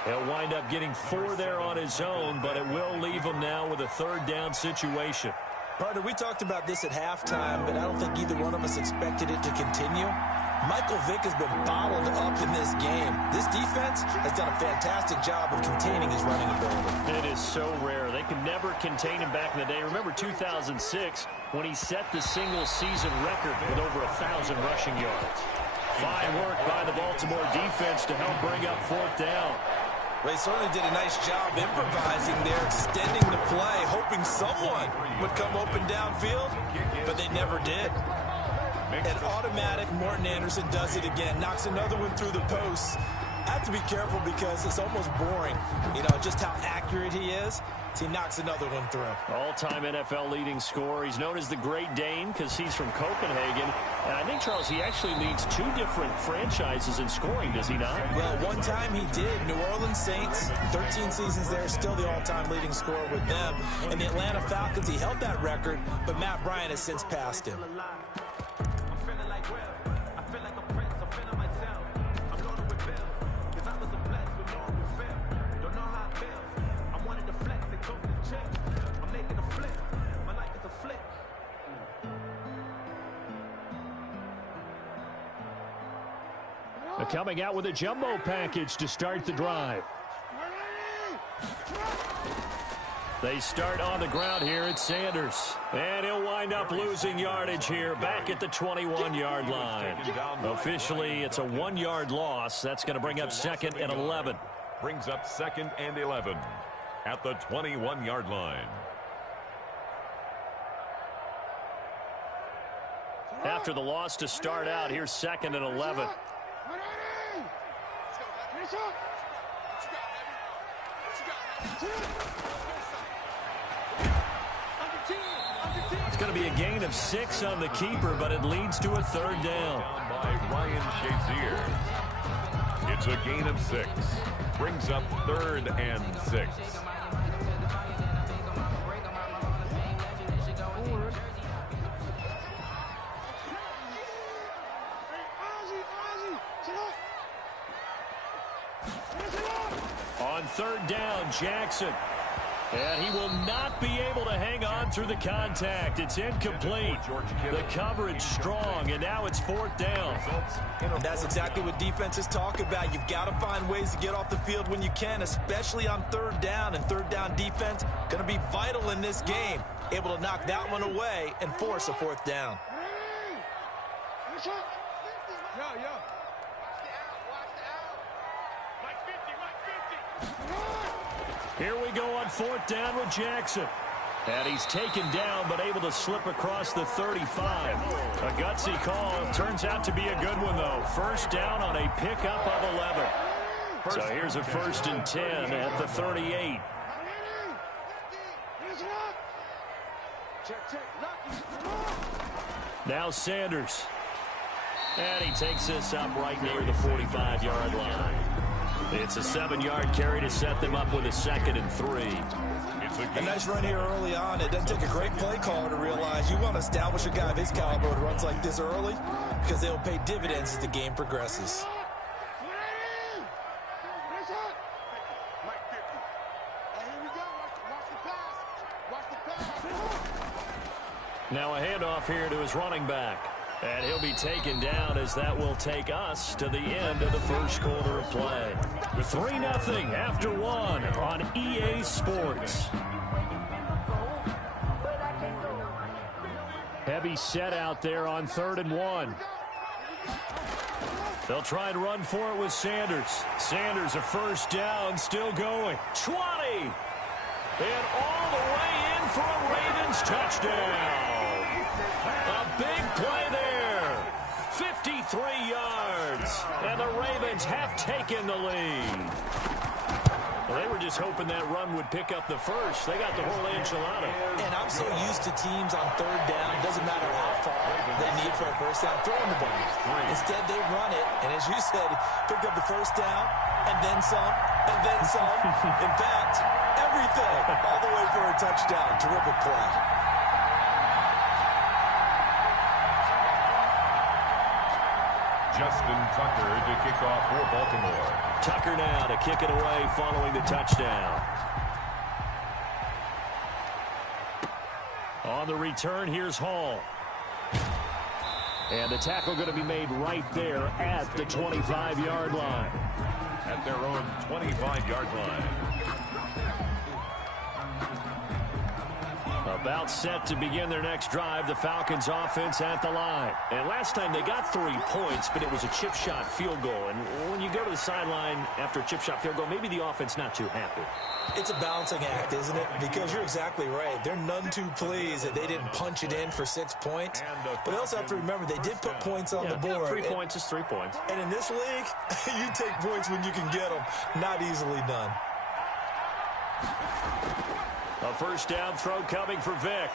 He'll wind up getting 4 there on his own, but it will leave him now with a 3rd down situation. Partner, we talked about this at halftime, but I don't think either one of us expected it to continue. Michael Vick has been bottled up in this game. This defense has done a fantastic job of containing his running ability. It is so rare. They could never contain him back in the day. Remember 2006 when he set the single-season record with over 1,000 rushing yards. Fine work by the Baltimore defense to help bring up 4th down. They certainly did a nice job improvising there, extending the play, hoping someone would come open downfield, but they never did. And automatic, Morten Andersen does it again, knocks another one through the posts. I have to be careful because it's almost boring, you know, just how accurate he is. He knocks another one through. All-time NFL leading scorer. He's known as the Great Dane because he's from Copenhagen. And I think, Charles, he actually leads 2 different franchises in scoring, does he not? Well, one time he did. New Orleans Saints, 13 seasons there, still the all-time leading scorer with them. And the Atlanta Falcons, he held that record, but Matt Bryant has since passed him. Coming out with a jumbo package to start the drive. They start on the ground here at Sanders. And he'll wind up losing yardage here back at the 21-yard line. Officially, it's a 1-yard loss. That's going to bring up 2nd and 11. Brings up 2nd and 11 at the 21-yard line. After the loss to start out, here's 2nd and 11. It's going to be a gain of 6 on the keeper, but it leads to a 3rd down. By Ryan Shazier. It's a gain of 6. Brings up 3rd and 6. On 3rd down, Jackson. And he will not be able to hang on through the contact. It's incomplete. The coverage strong, and now it's 4th down. And that's exactly what defenses talk about. You've got to find ways to get off the field when you can, especially on 3rd down. And 3rd down defense going to be vital in this game. Able to knock that one away and force a 4th down. Here we go on 4th down with Jackson. And he's taken down, but able to slip across the 35. A gutsy call. Turns out to be a good one, though. 1st down on a pickup of 11. So here's a 1st and 10 at the 38. Now Sanders. And he takes this up right near the 45-yard line. It's a 7-yard carry to set them up with a 2nd and 3. A nice run here early on. It doesn't take a great play caller to realize you want to establish a guy of his caliber who runs like this early because they'll pay dividends as the game progresses. Now a handoff here to his running back. And he'll be taken down as that will take us to the end of the 1st quarter of play. 3-0 after 1 on EA Sports. Heavy set out there on 3rd and 1. They'll try and run for it with Sanders. Sanders a 1st down, still going. 20! And all the way in for a Ravens touchdown. A big play there. 53 yards. And the Ravens have taken the lead. Well, they were just hoping that run would pick up the 1st. They got the whole enchilada. And I'm so used to teams on 3rd down. Doesn't matter how far they need for a 1st down, throwing the ball. Instead, they run it. And as you said, pick up the 1st down, and then some, and then some. In fact, everything. All the way for a touchdown. Terrific play. Justin Tucker to kick off for Baltimore. Tucker now to kick it away following the touchdown. On the return, here's Hall. And the tackle going to be made right there at the 25-yard line. At their own 25-yard line. About set to begin their next drive, the Falcons offense at the line. And last time they got 3 points, but it was a chip shot field goal. And when you go to the sideline after a chip shot field goal, maybe the offense not too happy. It's a balancing act, isn't it? Because you're exactly right. They're none too pleased that they didn't punch it in for 6 points. But they also have to remember they did put points on the board. 3 points is 3 points. And in this league, you take points when you can get them. Not easily done. A 1st down throw coming for Vick.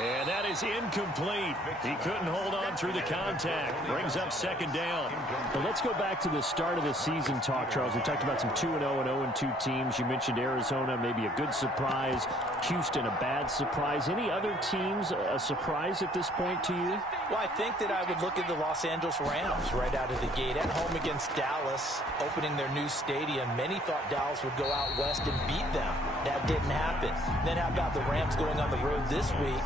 And that is incomplete. He couldn't hold on through the contact. Brings up 2nd down. Well, let's go back to the start of the season talk, Charles. We talked about some 2-0 and 0-2 teams. You mentioned Arizona, maybe a good surprise. Houston, a bad surprise. Any other teams a surprise at this point to you? Well, I think that I would look at the Los Angeles Rams right out of the gate. At home against Dallas, opening their new stadium. Many thought Dallas would go out west and beat them. That didn't happen. Then how about the Rams going on the road this week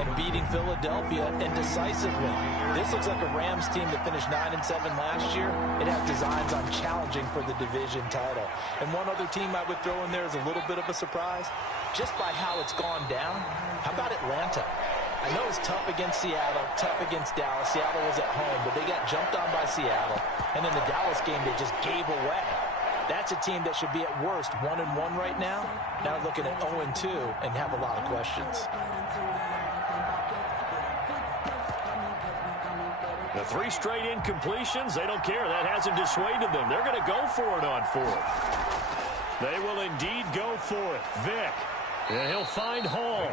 and beating Philadelphia and decisively? This looks like a Rams team that finished 9-7 last year. It has designs on challenging for the division title. And one other team I would throw in there is a little bit of a surprise. Just by how it's gone down, how about Atlanta? I know it's tough against Seattle, tough against Dallas. Seattle was at home, but they got jumped on by Seattle. And then the Dallas game, they just gave away. That's a team that should be at worst 1-1 right now. Now looking at 0-2 and have a lot of questions. The 3 straight incompletions, they don't care. That hasn't dissuaded them. They're going to go for it on 4th. They will indeed go for it. Vick. And he'll find Hall.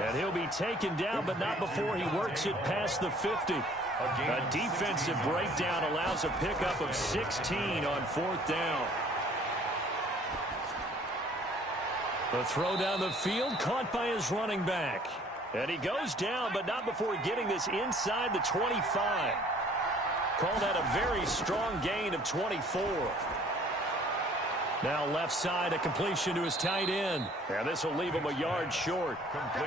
And he'll be taken down, but not before he works it past the 50. A defensive breakdown allows a pickup of 16 on 4th down. The throw down the field, caught by his running back. And he goes down, but not before getting this inside the 25. Call that a very strong gain of 24. Now left side, a completion to his tight end. And this will leave him a yard short.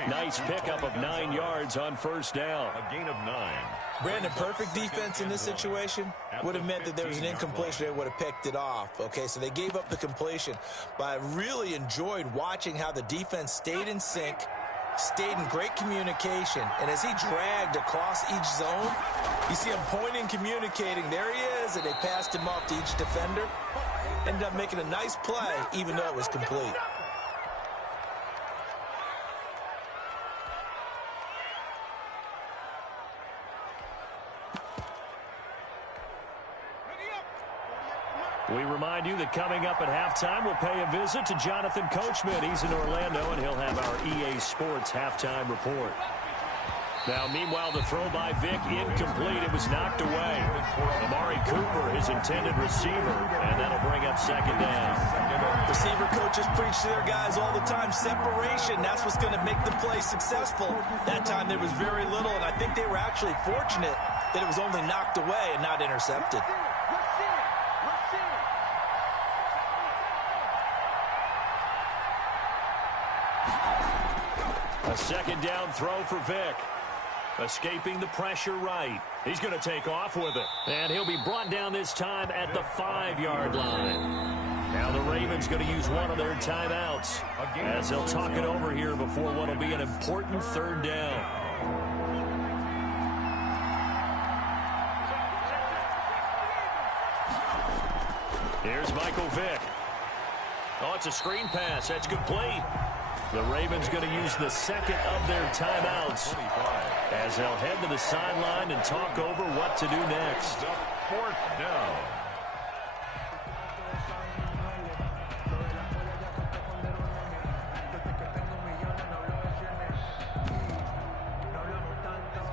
Nice pickup of 9 yards on first down. A gain of 9. Brandon, perfect defense in this situation would have meant that there was an incompletion. They would have picked it off. Okay, so they gave up the completion. But I really enjoyed watching how the defense stayed in sync, stayed in great communication. And as he dragged across each zone, you see him pointing, communicating. There he is, and they passed him off to each defender. Ended up making a nice play, even though it was complete. We remind you that coming up at halftime, we'll pay a visit to Jonathan Coachman. He's in Orlando, and he'll have our EA Sports halftime report. Now, meanwhile, the throw by Vick incomplete. It was knocked away. Amari Cooper, his intended receiver, and that'll bring up second down. Receiver coaches preach to their guys all the time. Separation, that's what's going to make the play successful. That time there was very little, and I think they were actually fortunate that it was only knocked away and not intercepted. A second down throw for Vick. Escaping the pressure right. He's going to take off with it. And he'll be brought down this time at the 5-yard line. Now the Ravens going to use one of their timeouts as they'll talk it over here before what will be an important third down. Here's Michael Vick. Oh, it's a screen pass. That's complete. The Ravens going to use the second of their timeouts as they'll head to the sideline and talk over what to do next. Fourth down.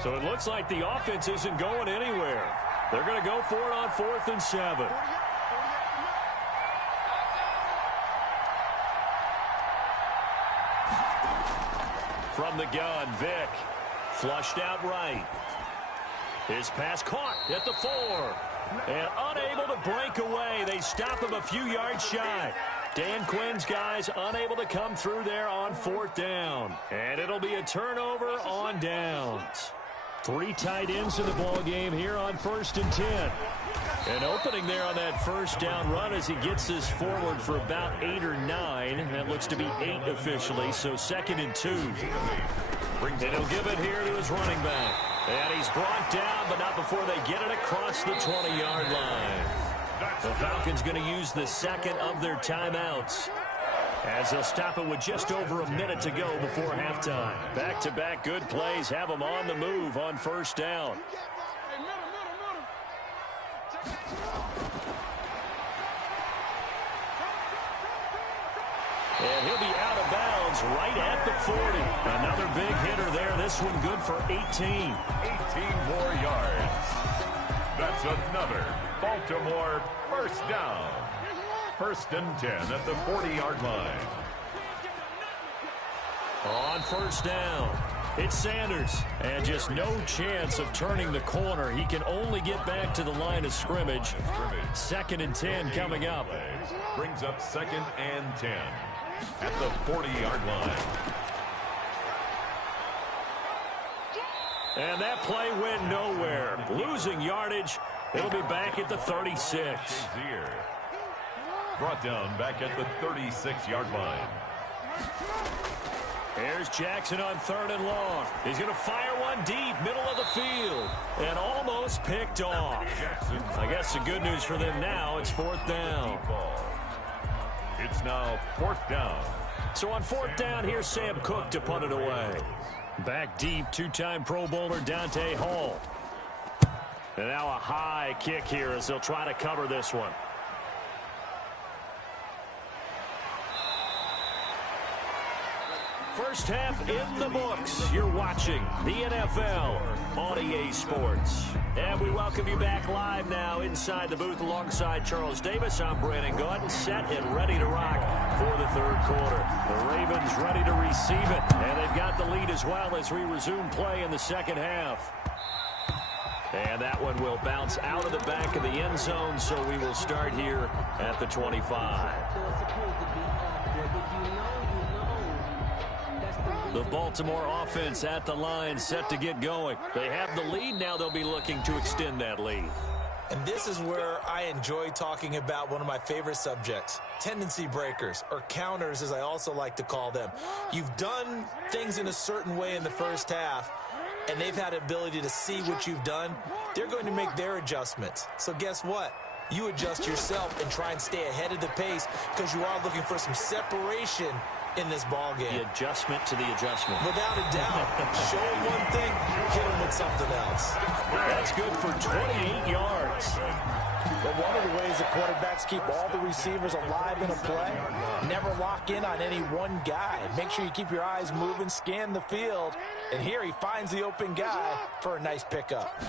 So it looks like the offense isn't going anywhere. They're going to go for it on 4th and 7. From the gun, Vick. Flushed out right. His pass caught at the 4. And unable to break away. They stop him a few yards shy. Dan Quinn's guys unable to come through there on 4th down. And it'll be a turnover on downs. 3 tight ends in the ball game here on 1st and 10. An opening there on that first down run as he gets this forward for about 8 or 9. That looks to be 8 officially, so 2nd and 2. And he'll give it here to his running back. And he's brought down, but not before they get it across the 20-yard line. The Falcons going to use the second of their timeouts as they'll stop it with just over a minute to go before halftime. Back-to-back good plays have them on the move on 1st down. And he'll be out of bounds right at the 40. Another big hitter there. This one good for 18. 18 more yards. That's another Baltimore first down. 1st and 10 at the 40-yard line. On 1st down, it's Sanders. And just no chance of turning the corner. He can only get back to the line of scrimmage. 2nd and 10 coming up. Brings up 2nd and 10 at the 40-yard line. And that play went nowhere. Losing yardage. It'll be back at the 36. Brought down back at the 36-yard line. Here's Jackson on 3rd and long. He's going to fire one deep, middle of the field, and almost picked off. I guess the good news for them now, it's 4th down. It's now 4th down. So on 4th down, here's Sam Cook to punt it away. Back deep, 2-time Pro Bowler Dante Hall. And now a high kick here as they'll try to cover this one. First half in the books. You're watching the NFL on EA Sports. And we welcome you back live now inside the booth alongside Charles Davis. I'm Brandon Gaudin, set and ready to rock for the 3rd quarter. The Ravens ready to receive it. And they've got the lead as well as we resume play in the 2nd half. And that one will bounce out of the back of the end zone, so we will start here at the 25. The Baltimore offense at the line, set to get going. They have the lead now. They'll be looking to extend that lead. And this is where I enjoy talking about one of my favorite subjects, tendency breakers, or counters as I also like to call them. You've done things in a certain way in the first half, and they've had the ability to see what you've done. They're going to make their adjustments. So guess what? You adjust yourself and try and stay ahead of the pace because you are looking for some separation in this ball game. The adjustment to the adjustment. Without a doubt. Show them one thing, hit them with something else. That's good for 28 yards. But one of the ways the quarterbacks keep all the receivers alive in a play, never lock in on any one guy. Make sure you keep your eyes moving, scan the field, and here he finds the open guy for a nice pickup.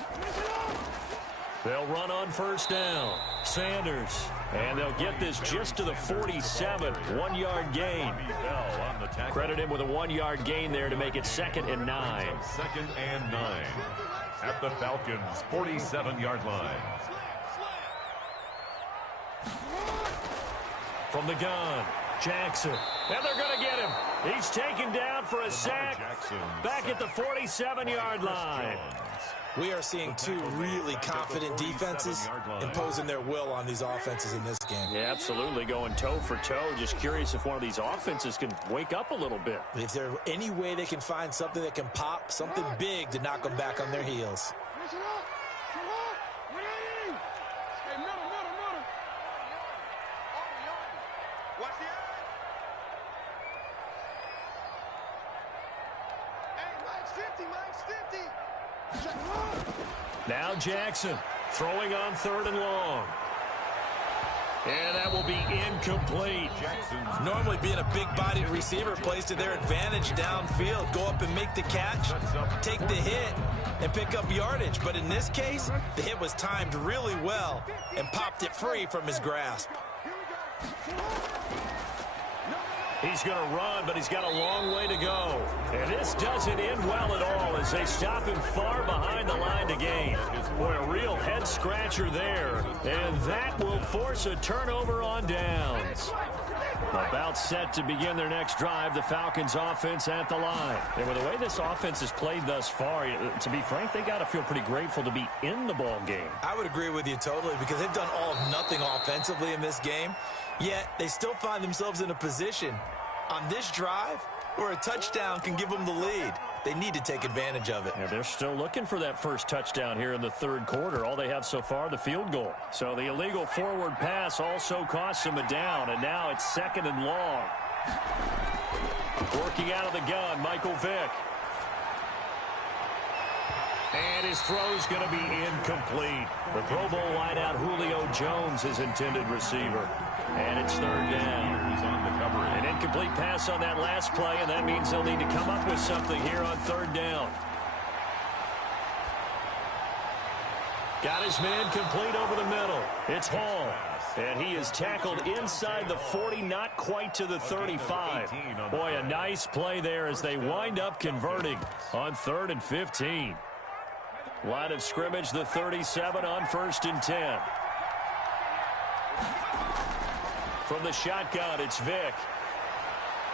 They'll run on first down. Sanders. And they'll get this just to the 47. 1-yard gain. Credit him with a 1-yard gain there to make it 2nd and 9. 2nd and 9 at the Falcons' 47-yard line. From the gun, Jackson. And they're going to get him. He's taken down for a sack. Back at the 47-yard line. We are seeing two really confident defenses imposing their will on these offenses in this game. Yeah, absolutely, going toe for toe. Just curious if one of these offenses can wake up a little bit. If there's any way they can find something that can pop, something big to knock them back on their heels. Now Jackson throwing on 3rd and long. And that will be incomplete. Normally being a big-bodied receiver plays to their advantage downfield. Go up and make the catch, take the hit, and pick up yardage. But in this case, the hit was timed really well and popped it free from his grasp. He's going to run, but he's got a long way to go. And this doesn't end well at all as they stop him far behind the line to gain. Boy, a real head-scratcher there. And that will force a turnover on downs. About set to begin their next drive, the Falcons offense at the line. And with the way this offense has played thus far, to be frank, they got to feel pretty grateful to be in the ball game. I would agree with you totally because they've done all of nothing offensively in this game. Yet they still find themselves in a position on this drive where a touchdown can give them the lead. They need to take advantage of it. Yeah, they're still looking for that first touchdown here in the 3rd quarter. All they have so far, the field goal. So the illegal forward pass also costs them a down, and now it's 2nd and long. Working out of the gun, Michael Vick. And his throw's going to be incomplete. The Pro Bowl wideout Julio Jones, his intended receiver. And it's 3rd down. He's on the coverage. An incomplete pass on that last play, and that means they'll need to come up with something here on 3rd down. Got his man complete over the middle. It's Hall. And he is tackled inside the 40, not quite to the 35. Boy, a nice play there as they wind up converting on 3rd and 15. Line of scrimmage, the 37 on 1st and 10. From the shotgun, it's Vick.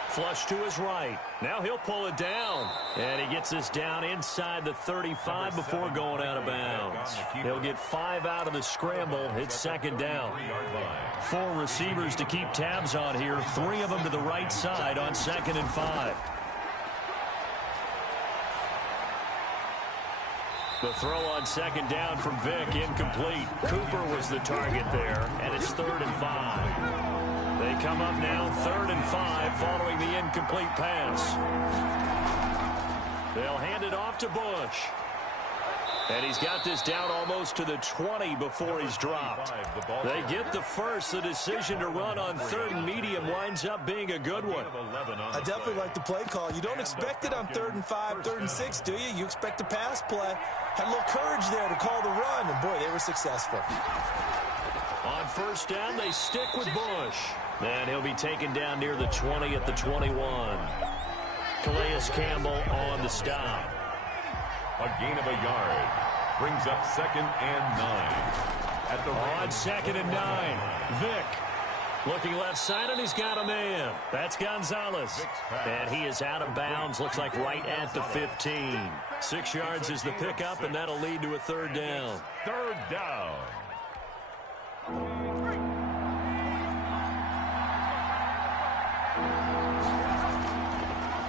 Flush to his right. Now he'll pull it down. And he gets this down inside the 35 before going out of bounds. He'll get 5 out of the scramble. It's 2nd down. 4 receivers to keep tabs on here. 3 of them to the right side on 2nd and 5. The throw on 2nd down from Vick, incomplete. Cooper was the target there, and it's 3rd and 5. They come up now 3rd and 5 following the incomplete pass. They'll hand it off to Bush. And he's got this down almost to the 20 before he's dropped. They get the first. The decision to run on 3rd and medium winds up being a good one. I definitely like the play call. You don't expect it on 3rd and 5, 3rd and 6, do you? You expect a pass play. Had a little courage there to call the run, and boy, they were successful. On 1st down, they stick with Bush. And he'll be taken down near the 20 at the 21. Calais Campbell on the stop. A gain of a yard. Brings up 2nd and 9. At the on 2nd and 9, Vick. Looking left side, and he's got a man. That's Gonzalez. And he is out of bounds, looks like right at the 15. 6 yards is the pickup, and that'll lead to a 3rd down. 3rd down.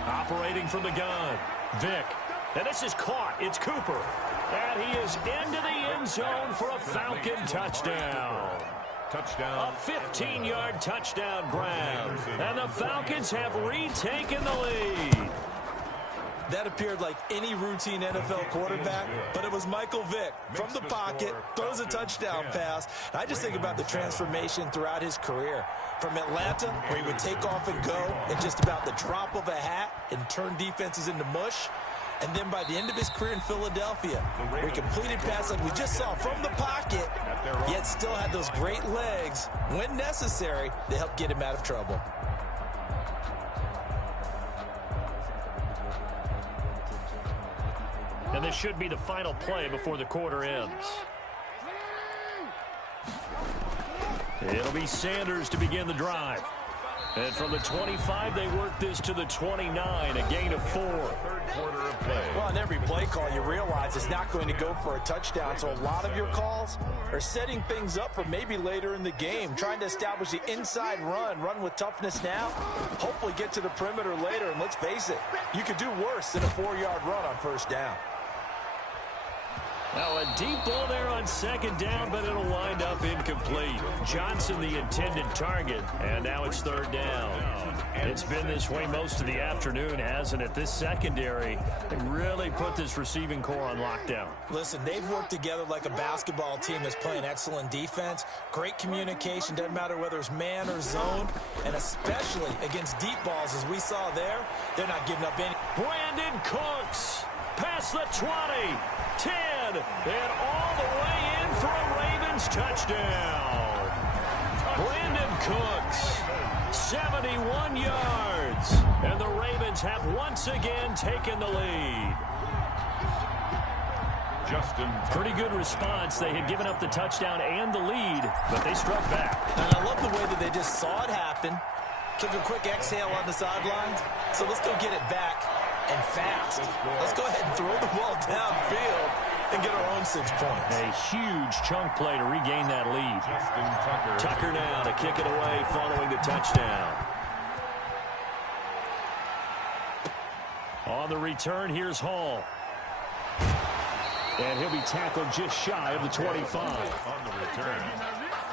Operating from the gun, Vick. And this is caught. It's Cooper. And he is into the end zone for a Falcon touchdown. Touchdown. A 15-yard touchdown grab. And the Falcons have retaken the lead. That appeared like any routine NFL quarterback, but it was Michael Vick from the pocket, throws a touchdown pass. And I just think about the transformation throughout his career. From Atlanta, where he would take off and go at just about the drop of a hat and turn defenses into mush. And then by the end of his career in Philadelphia, where he completed passes like we just saw from the pocket, yet still had those great legs, when necessary, to help get him out of trouble. And this should be the final play before the quarter ends. It'll be Sanders to begin the drive. And from the 25, they work this to the 29, a gain of 4. 3rd quarter of play. Well, on every play call, you realize it's not going to go for a touchdown. So a lot of your calls are setting things up for maybe later in the game, trying to establish the inside run with toughness now, hopefully get to the perimeter later. And let's face it, you could do worse than a 4-yard run on 1st down. Now a deep ball there on 2nd down, but it'll wind up incomplete. Johnson the intended target, and now it's 3rd down. It's been this way most of the afternoon, hasn't it? This secondary, they really put this receiving core on lockdown. Listen, they've worked together like a basketball team that's playing excellent defense. Great communication, doesn't matter whether it's man or zone, and especially against deep balls as we saw there, they're not giving up any. Brandon Cooks, past the 20, 10, and all the way in for a Ravens touchdown. Brandon Cooks, 71 yards, and the Ravens have once again taken the lead. Pretty good response. They had given up the touchdown and the lead, but they struck back. And I love the way that they just saw it happen, took a quick exhale on the sidelines. So let's go get it back and fast. Let's go ahead and throw the ball downfield and get our own 6 points. A huge chunk play to regain that lead. Tucker now to kick it away following the touchdown. On the return, here's Hall. And he'll be tackled just shy of the 25. On the return,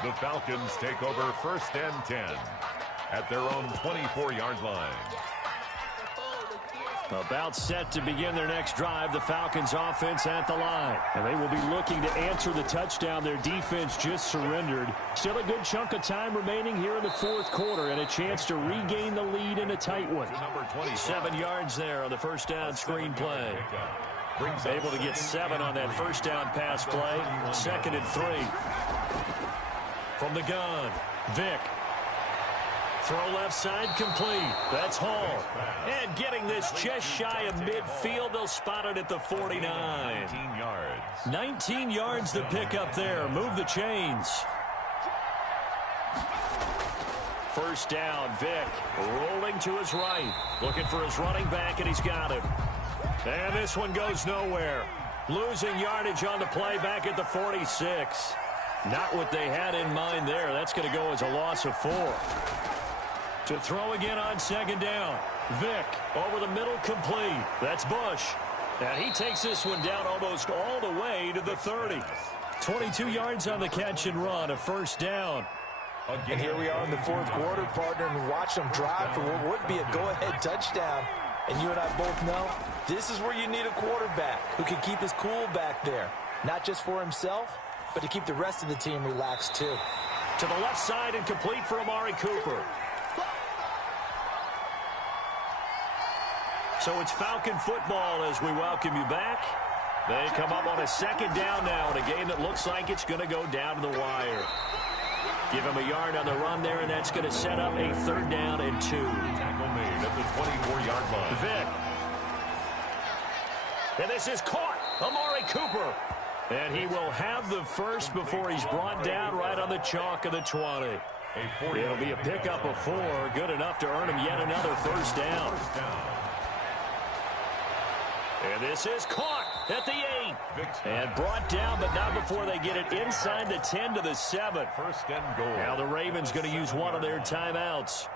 the Falcons take over 1st and 10 at their own 24-yard line. About set to begin their next drive, the Falcons offense at the line. And they will be looking to answer the touchdown their defense just surrendered. Still a good chunk of time remaining here in the 4th quarter and a chance to regain the lead in a tight one. 7 yards there on the 1st down screen play. Able to get 7 on that 1st down pass play. 2nd and 3. From the gun, Vick. Throw left side complete. That's Hall. And getting this just shy of midfield. They'll spot it at the 49. 19 yards. 19 yards the pickup there. Move the chains. 1st down, Vick rolling to his right. Looking for his running back, and he's got him. And this one goes nowhere. Losing yardage on the play back at the 46. Not what they had in mind there. That's going to go as a loss of 4. To throw again on 2nd down. Vick over the middle complete. That's Bush. And he takes this one down almost all the way to the 30. 22 yards on the catch and run, a 1st down. And here we are in the 4th quarter, partner, and watch them drive for what would be a go-ahead touchdown. And you and I both know this is where you need a quarterback who can keep his cool back there. Not just for himself, but to keep the rest of the team relaxed too. To the left side and complete for Amari Cooper. So it's Falcon football as we welcome you back. They come up on a 2nd down now in a game that looks like it's going to go down to the wire. Give him a yard on the run there, and that's going to set up a 3rd down and 2. Tackle made at the 24-yard line. Vick. And this is caught. Amari Cooper. And he will have the first before he's brought down right on the chalk of the 20. It'll be a pickup of 4, good enough to earn him yet another first down. And this is caught at the 8. And brought down, but not before they get it inside the 10 to the 7. First and goal. Now the Ravens going to use one of their timeouts.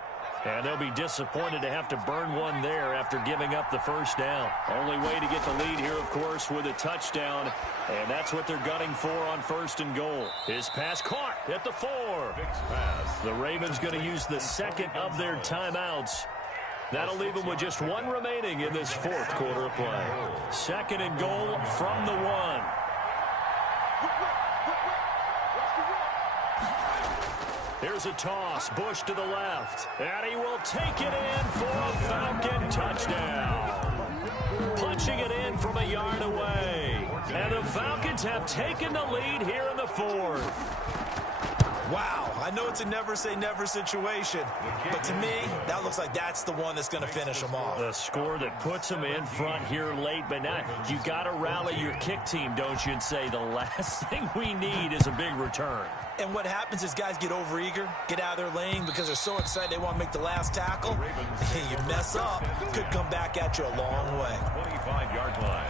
And they'll be disappointed to have to burn one there after giving up the first down. Only way to get the lead here, of course, with a touchdown. And that's what they're gunning for on first and goal. His pass caught at the 4. The Ravens going to use the second of their timeouts. That'll leave them with just one remaining in this fourth quarter of play. Second and goal from the 1. Here's a toss. Bush to the left. And he will take it in for a Falcon touchdown. Punching it in from a yard away. And the Falcons have taken the lead here in the fourth. Wow, I know it's a never-say-never situation, but to me, that looks like that's the one that's going to finish them off. The score that puts them in front here late, but now you got to rally your kick team, don't you, and say the last thing we need is a big return. And what happens is guys get overeager, get out of their lane because they're so excited they want to make the last tackle. You mess up, could come back at you a long way. 25-yard line.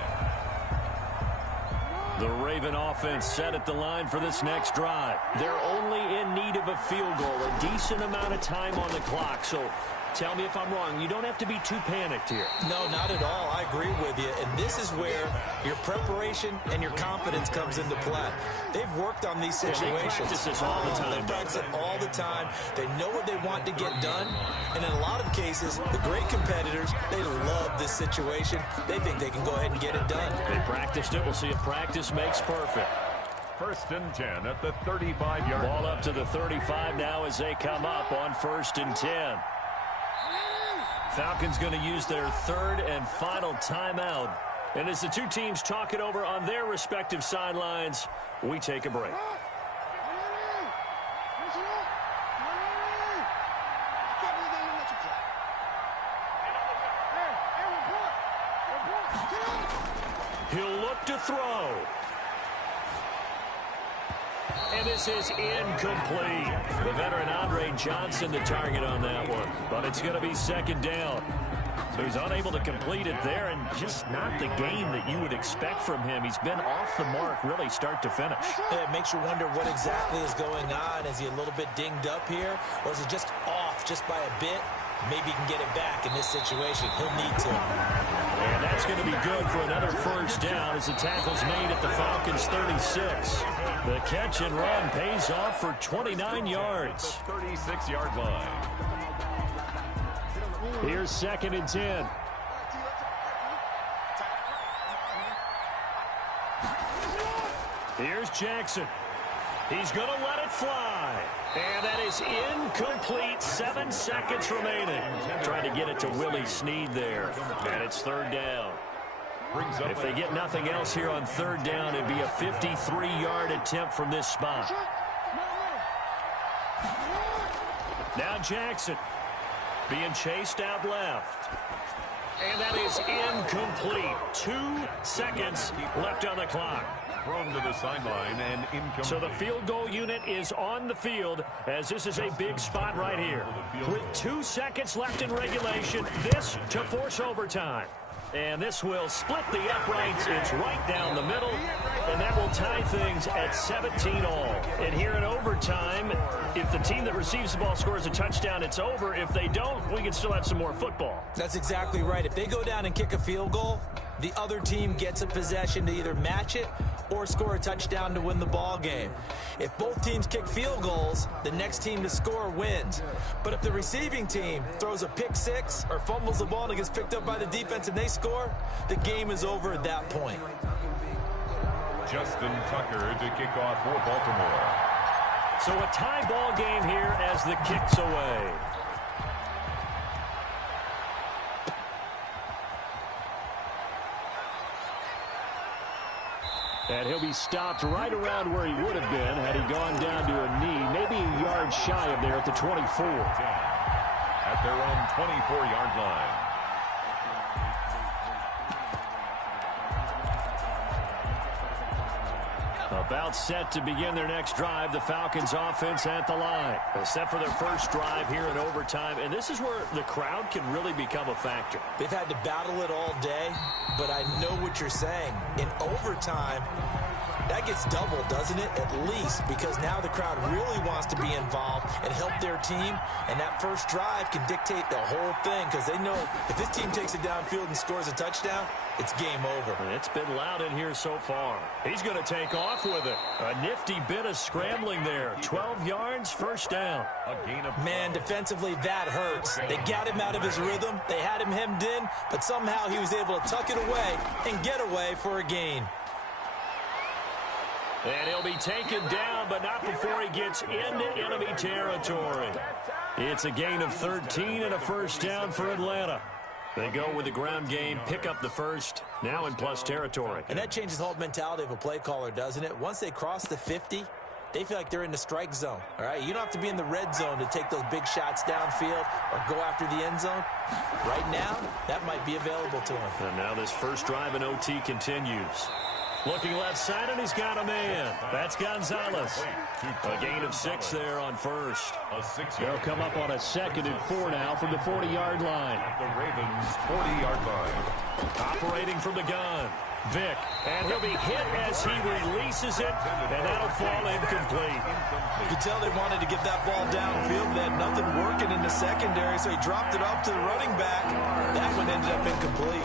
The Raven offense set at the line for this next drive. They're only in need of a field goal, a decent amount of time on the clock. So tell me if I'm wrong. You don't have to be too panicked here. No, not at all. I agree with you. And this is where your preparation and your confidence comes into play. They've worked on these situations. They practice this all the time. They practice it all the time. They know what they want to get done. And in a lot of cases, the great competitors, they love this situation. They think they can go ahead and get it done. They practiced it. We'll see if practice makes perfect. First and 10 at the 35-yard line. Ball up to the 35 now as they come up on first and 10. Falcons going to use their third and final timeout. And as the two teams talk it over on their respective sidelines, we take a break. He'll look to throw. And this is incomplete. The veteran Andre Johnson the target on that one. But it's going to be second down. So he's unable to complete it there, and just not the game that you would expect from him. He's been off the mark really start to finish. Yeah, it makes you wonder what exactly is going on. Is he a little bit dinged up here, or is it just off just by a bit? Maybe he can get it back in this situation. He'll need to. And that's going to be good for another first down as the tackle's made at the Falcons' 36. The catch and run pays off for 29 yards. 36-yard line. Here's second and 10. Here's Jackson. He's going to let it fly. And that is incomplete. 7 seconds remaining. Trying to get it to Willie Snead there. And it's third down. If they get nothing else here on third down, it'd be a 53-yard attempt from this spot. Now Jackson being chased out left. And that is incomplete. 2 seconds left on the clock. Thrown to the sideline and incomplete. So the field goal unit is on the field as this is a big spot right here. With 2 seconds left in regulation, this to force overtime. And this will split the uprights. It's right down the middle. And that will tie things at 17 all. And here in overtime, if the team that receives the ball scores a touchdown, it's over. If they don't, we can still have some more football. That's exactly right. If they go down and kick a field goal, the other team gets a possession to either match it or score a touchdown to win the ball game. If both teams kick field goals, the next team to score wins. But if the receiving team throws a pick six or fumbles the ball and it gets picked up by the defense and they score, the game is over at that point. Justin Tucker to kick off for Baltimore. So a tie ball game here as the kick's away. And he'll be stopped right around where he would have been had he gone down to a knee, maybe a yard shy of there at the 24. At their own 24-yard line. About set to begin their next drive, the Falcons offense at the line. Set for their first drive here in overtime, and this is where the crowd can really become a factor. They've had to battle it all day, but I know what you're saying. In overtime, that gets doubled, doesn't it? At least, because now the crowd really wants to be involved and help their team, and that first drive can dictate the whole thing because they know if this team takes it downfield and scores a touchdown, it's game over. It's been loud in here so far. He's going to take off with it. A nifty bit of scrambling there. 12 yards, first down. Man, defensively, that hurts. They got him out of his rhythm. They had him hemmed in, but somehow he was able to tuck it away and get away for a gain. And he'll be taken down, but not before he gets into enemy territory. It's a gain of 13 and a first down for Atlanta. They go with the ground game, pick up the first, now in plus territory. And that changes the whole mentality of a play caller, doesn't it? Once they cross the 50, they feel like they're in the strike zone, all right? You don't have to be in the red zone to take those big shots downfield or go after the end zone. Right now, that might be available to him. And now this first drive in OT continues. Looking left side, and he's got a man. That's Gonzalez. A gain of 6 there on first. They'll come up on a 2nd and 4 now from the 40-yard line. At the Ravens' 40-yard line. Operating from the gun. Vick, and he'll be hit as he releases it, and that'll fall incomplete. You could tell they wanted to get that ball downfield. They had nothing working in the secondary, so he dropped it off to the running back. That one ended up incomplete.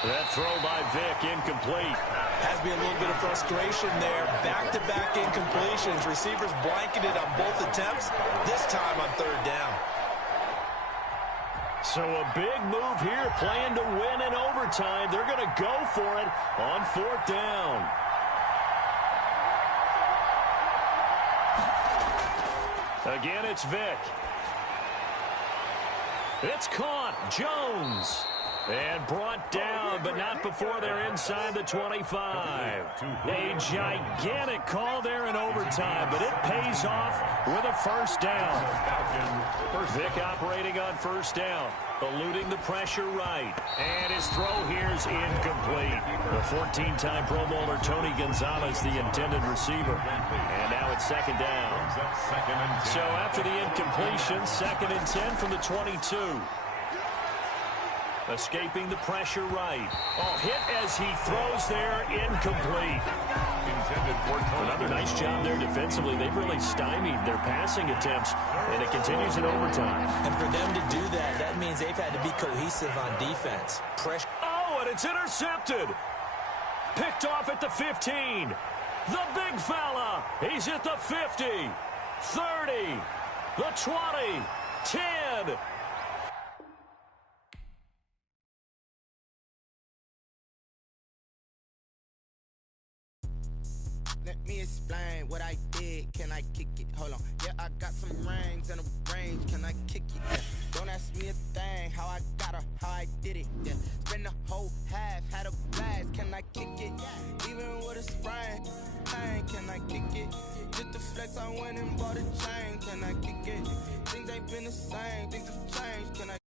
That throw by Vick, incomplete. Has to be a little bit of frustration there. Back-to-back incompletions. Receivers blanketed on both attempts, this time on third down. So a big move here, playing to win in overtime. They're going to go for it on 4th down. Again, it's Vick. It's caught. Jones. And brought down, but not before they're inside the 25. A gigantic call there in overtime, but it pays off with a first down. Vick operating on first down, eluding the pressure right. And his throw here's incomplete. The 14-time Pro Bowler Tony Gonzalez, the intended receiver. And now it's 2nd down. So after the incompletion, 2nd and 10 from the 22. Escaping the pressure right. Oh, hit as he throws there, incomplete. Another nice job there defensively. They've really stymied their passing attempts, and it continues in overtime. And for them to do that, that means they've had to be cohesive on defense. Pressure. Oh, and it's intercepted. Picked off at the 15. The big fella. He's at the 50, 30, the 20, 10. Let me explain what I did. Can I kick it? Hold on. Yeah, I got some rings and a range. Can I kick it? Yeah. Don't ask me a thing. How I got her, how I did it. Yeah. Spend the whole half, had a blast. Can I kick it? Even with a sprain, pain. Can I kick it? Just the flex, I went and bought a chain. Can I kick it? Things ain't been the same. Things have changed. Can I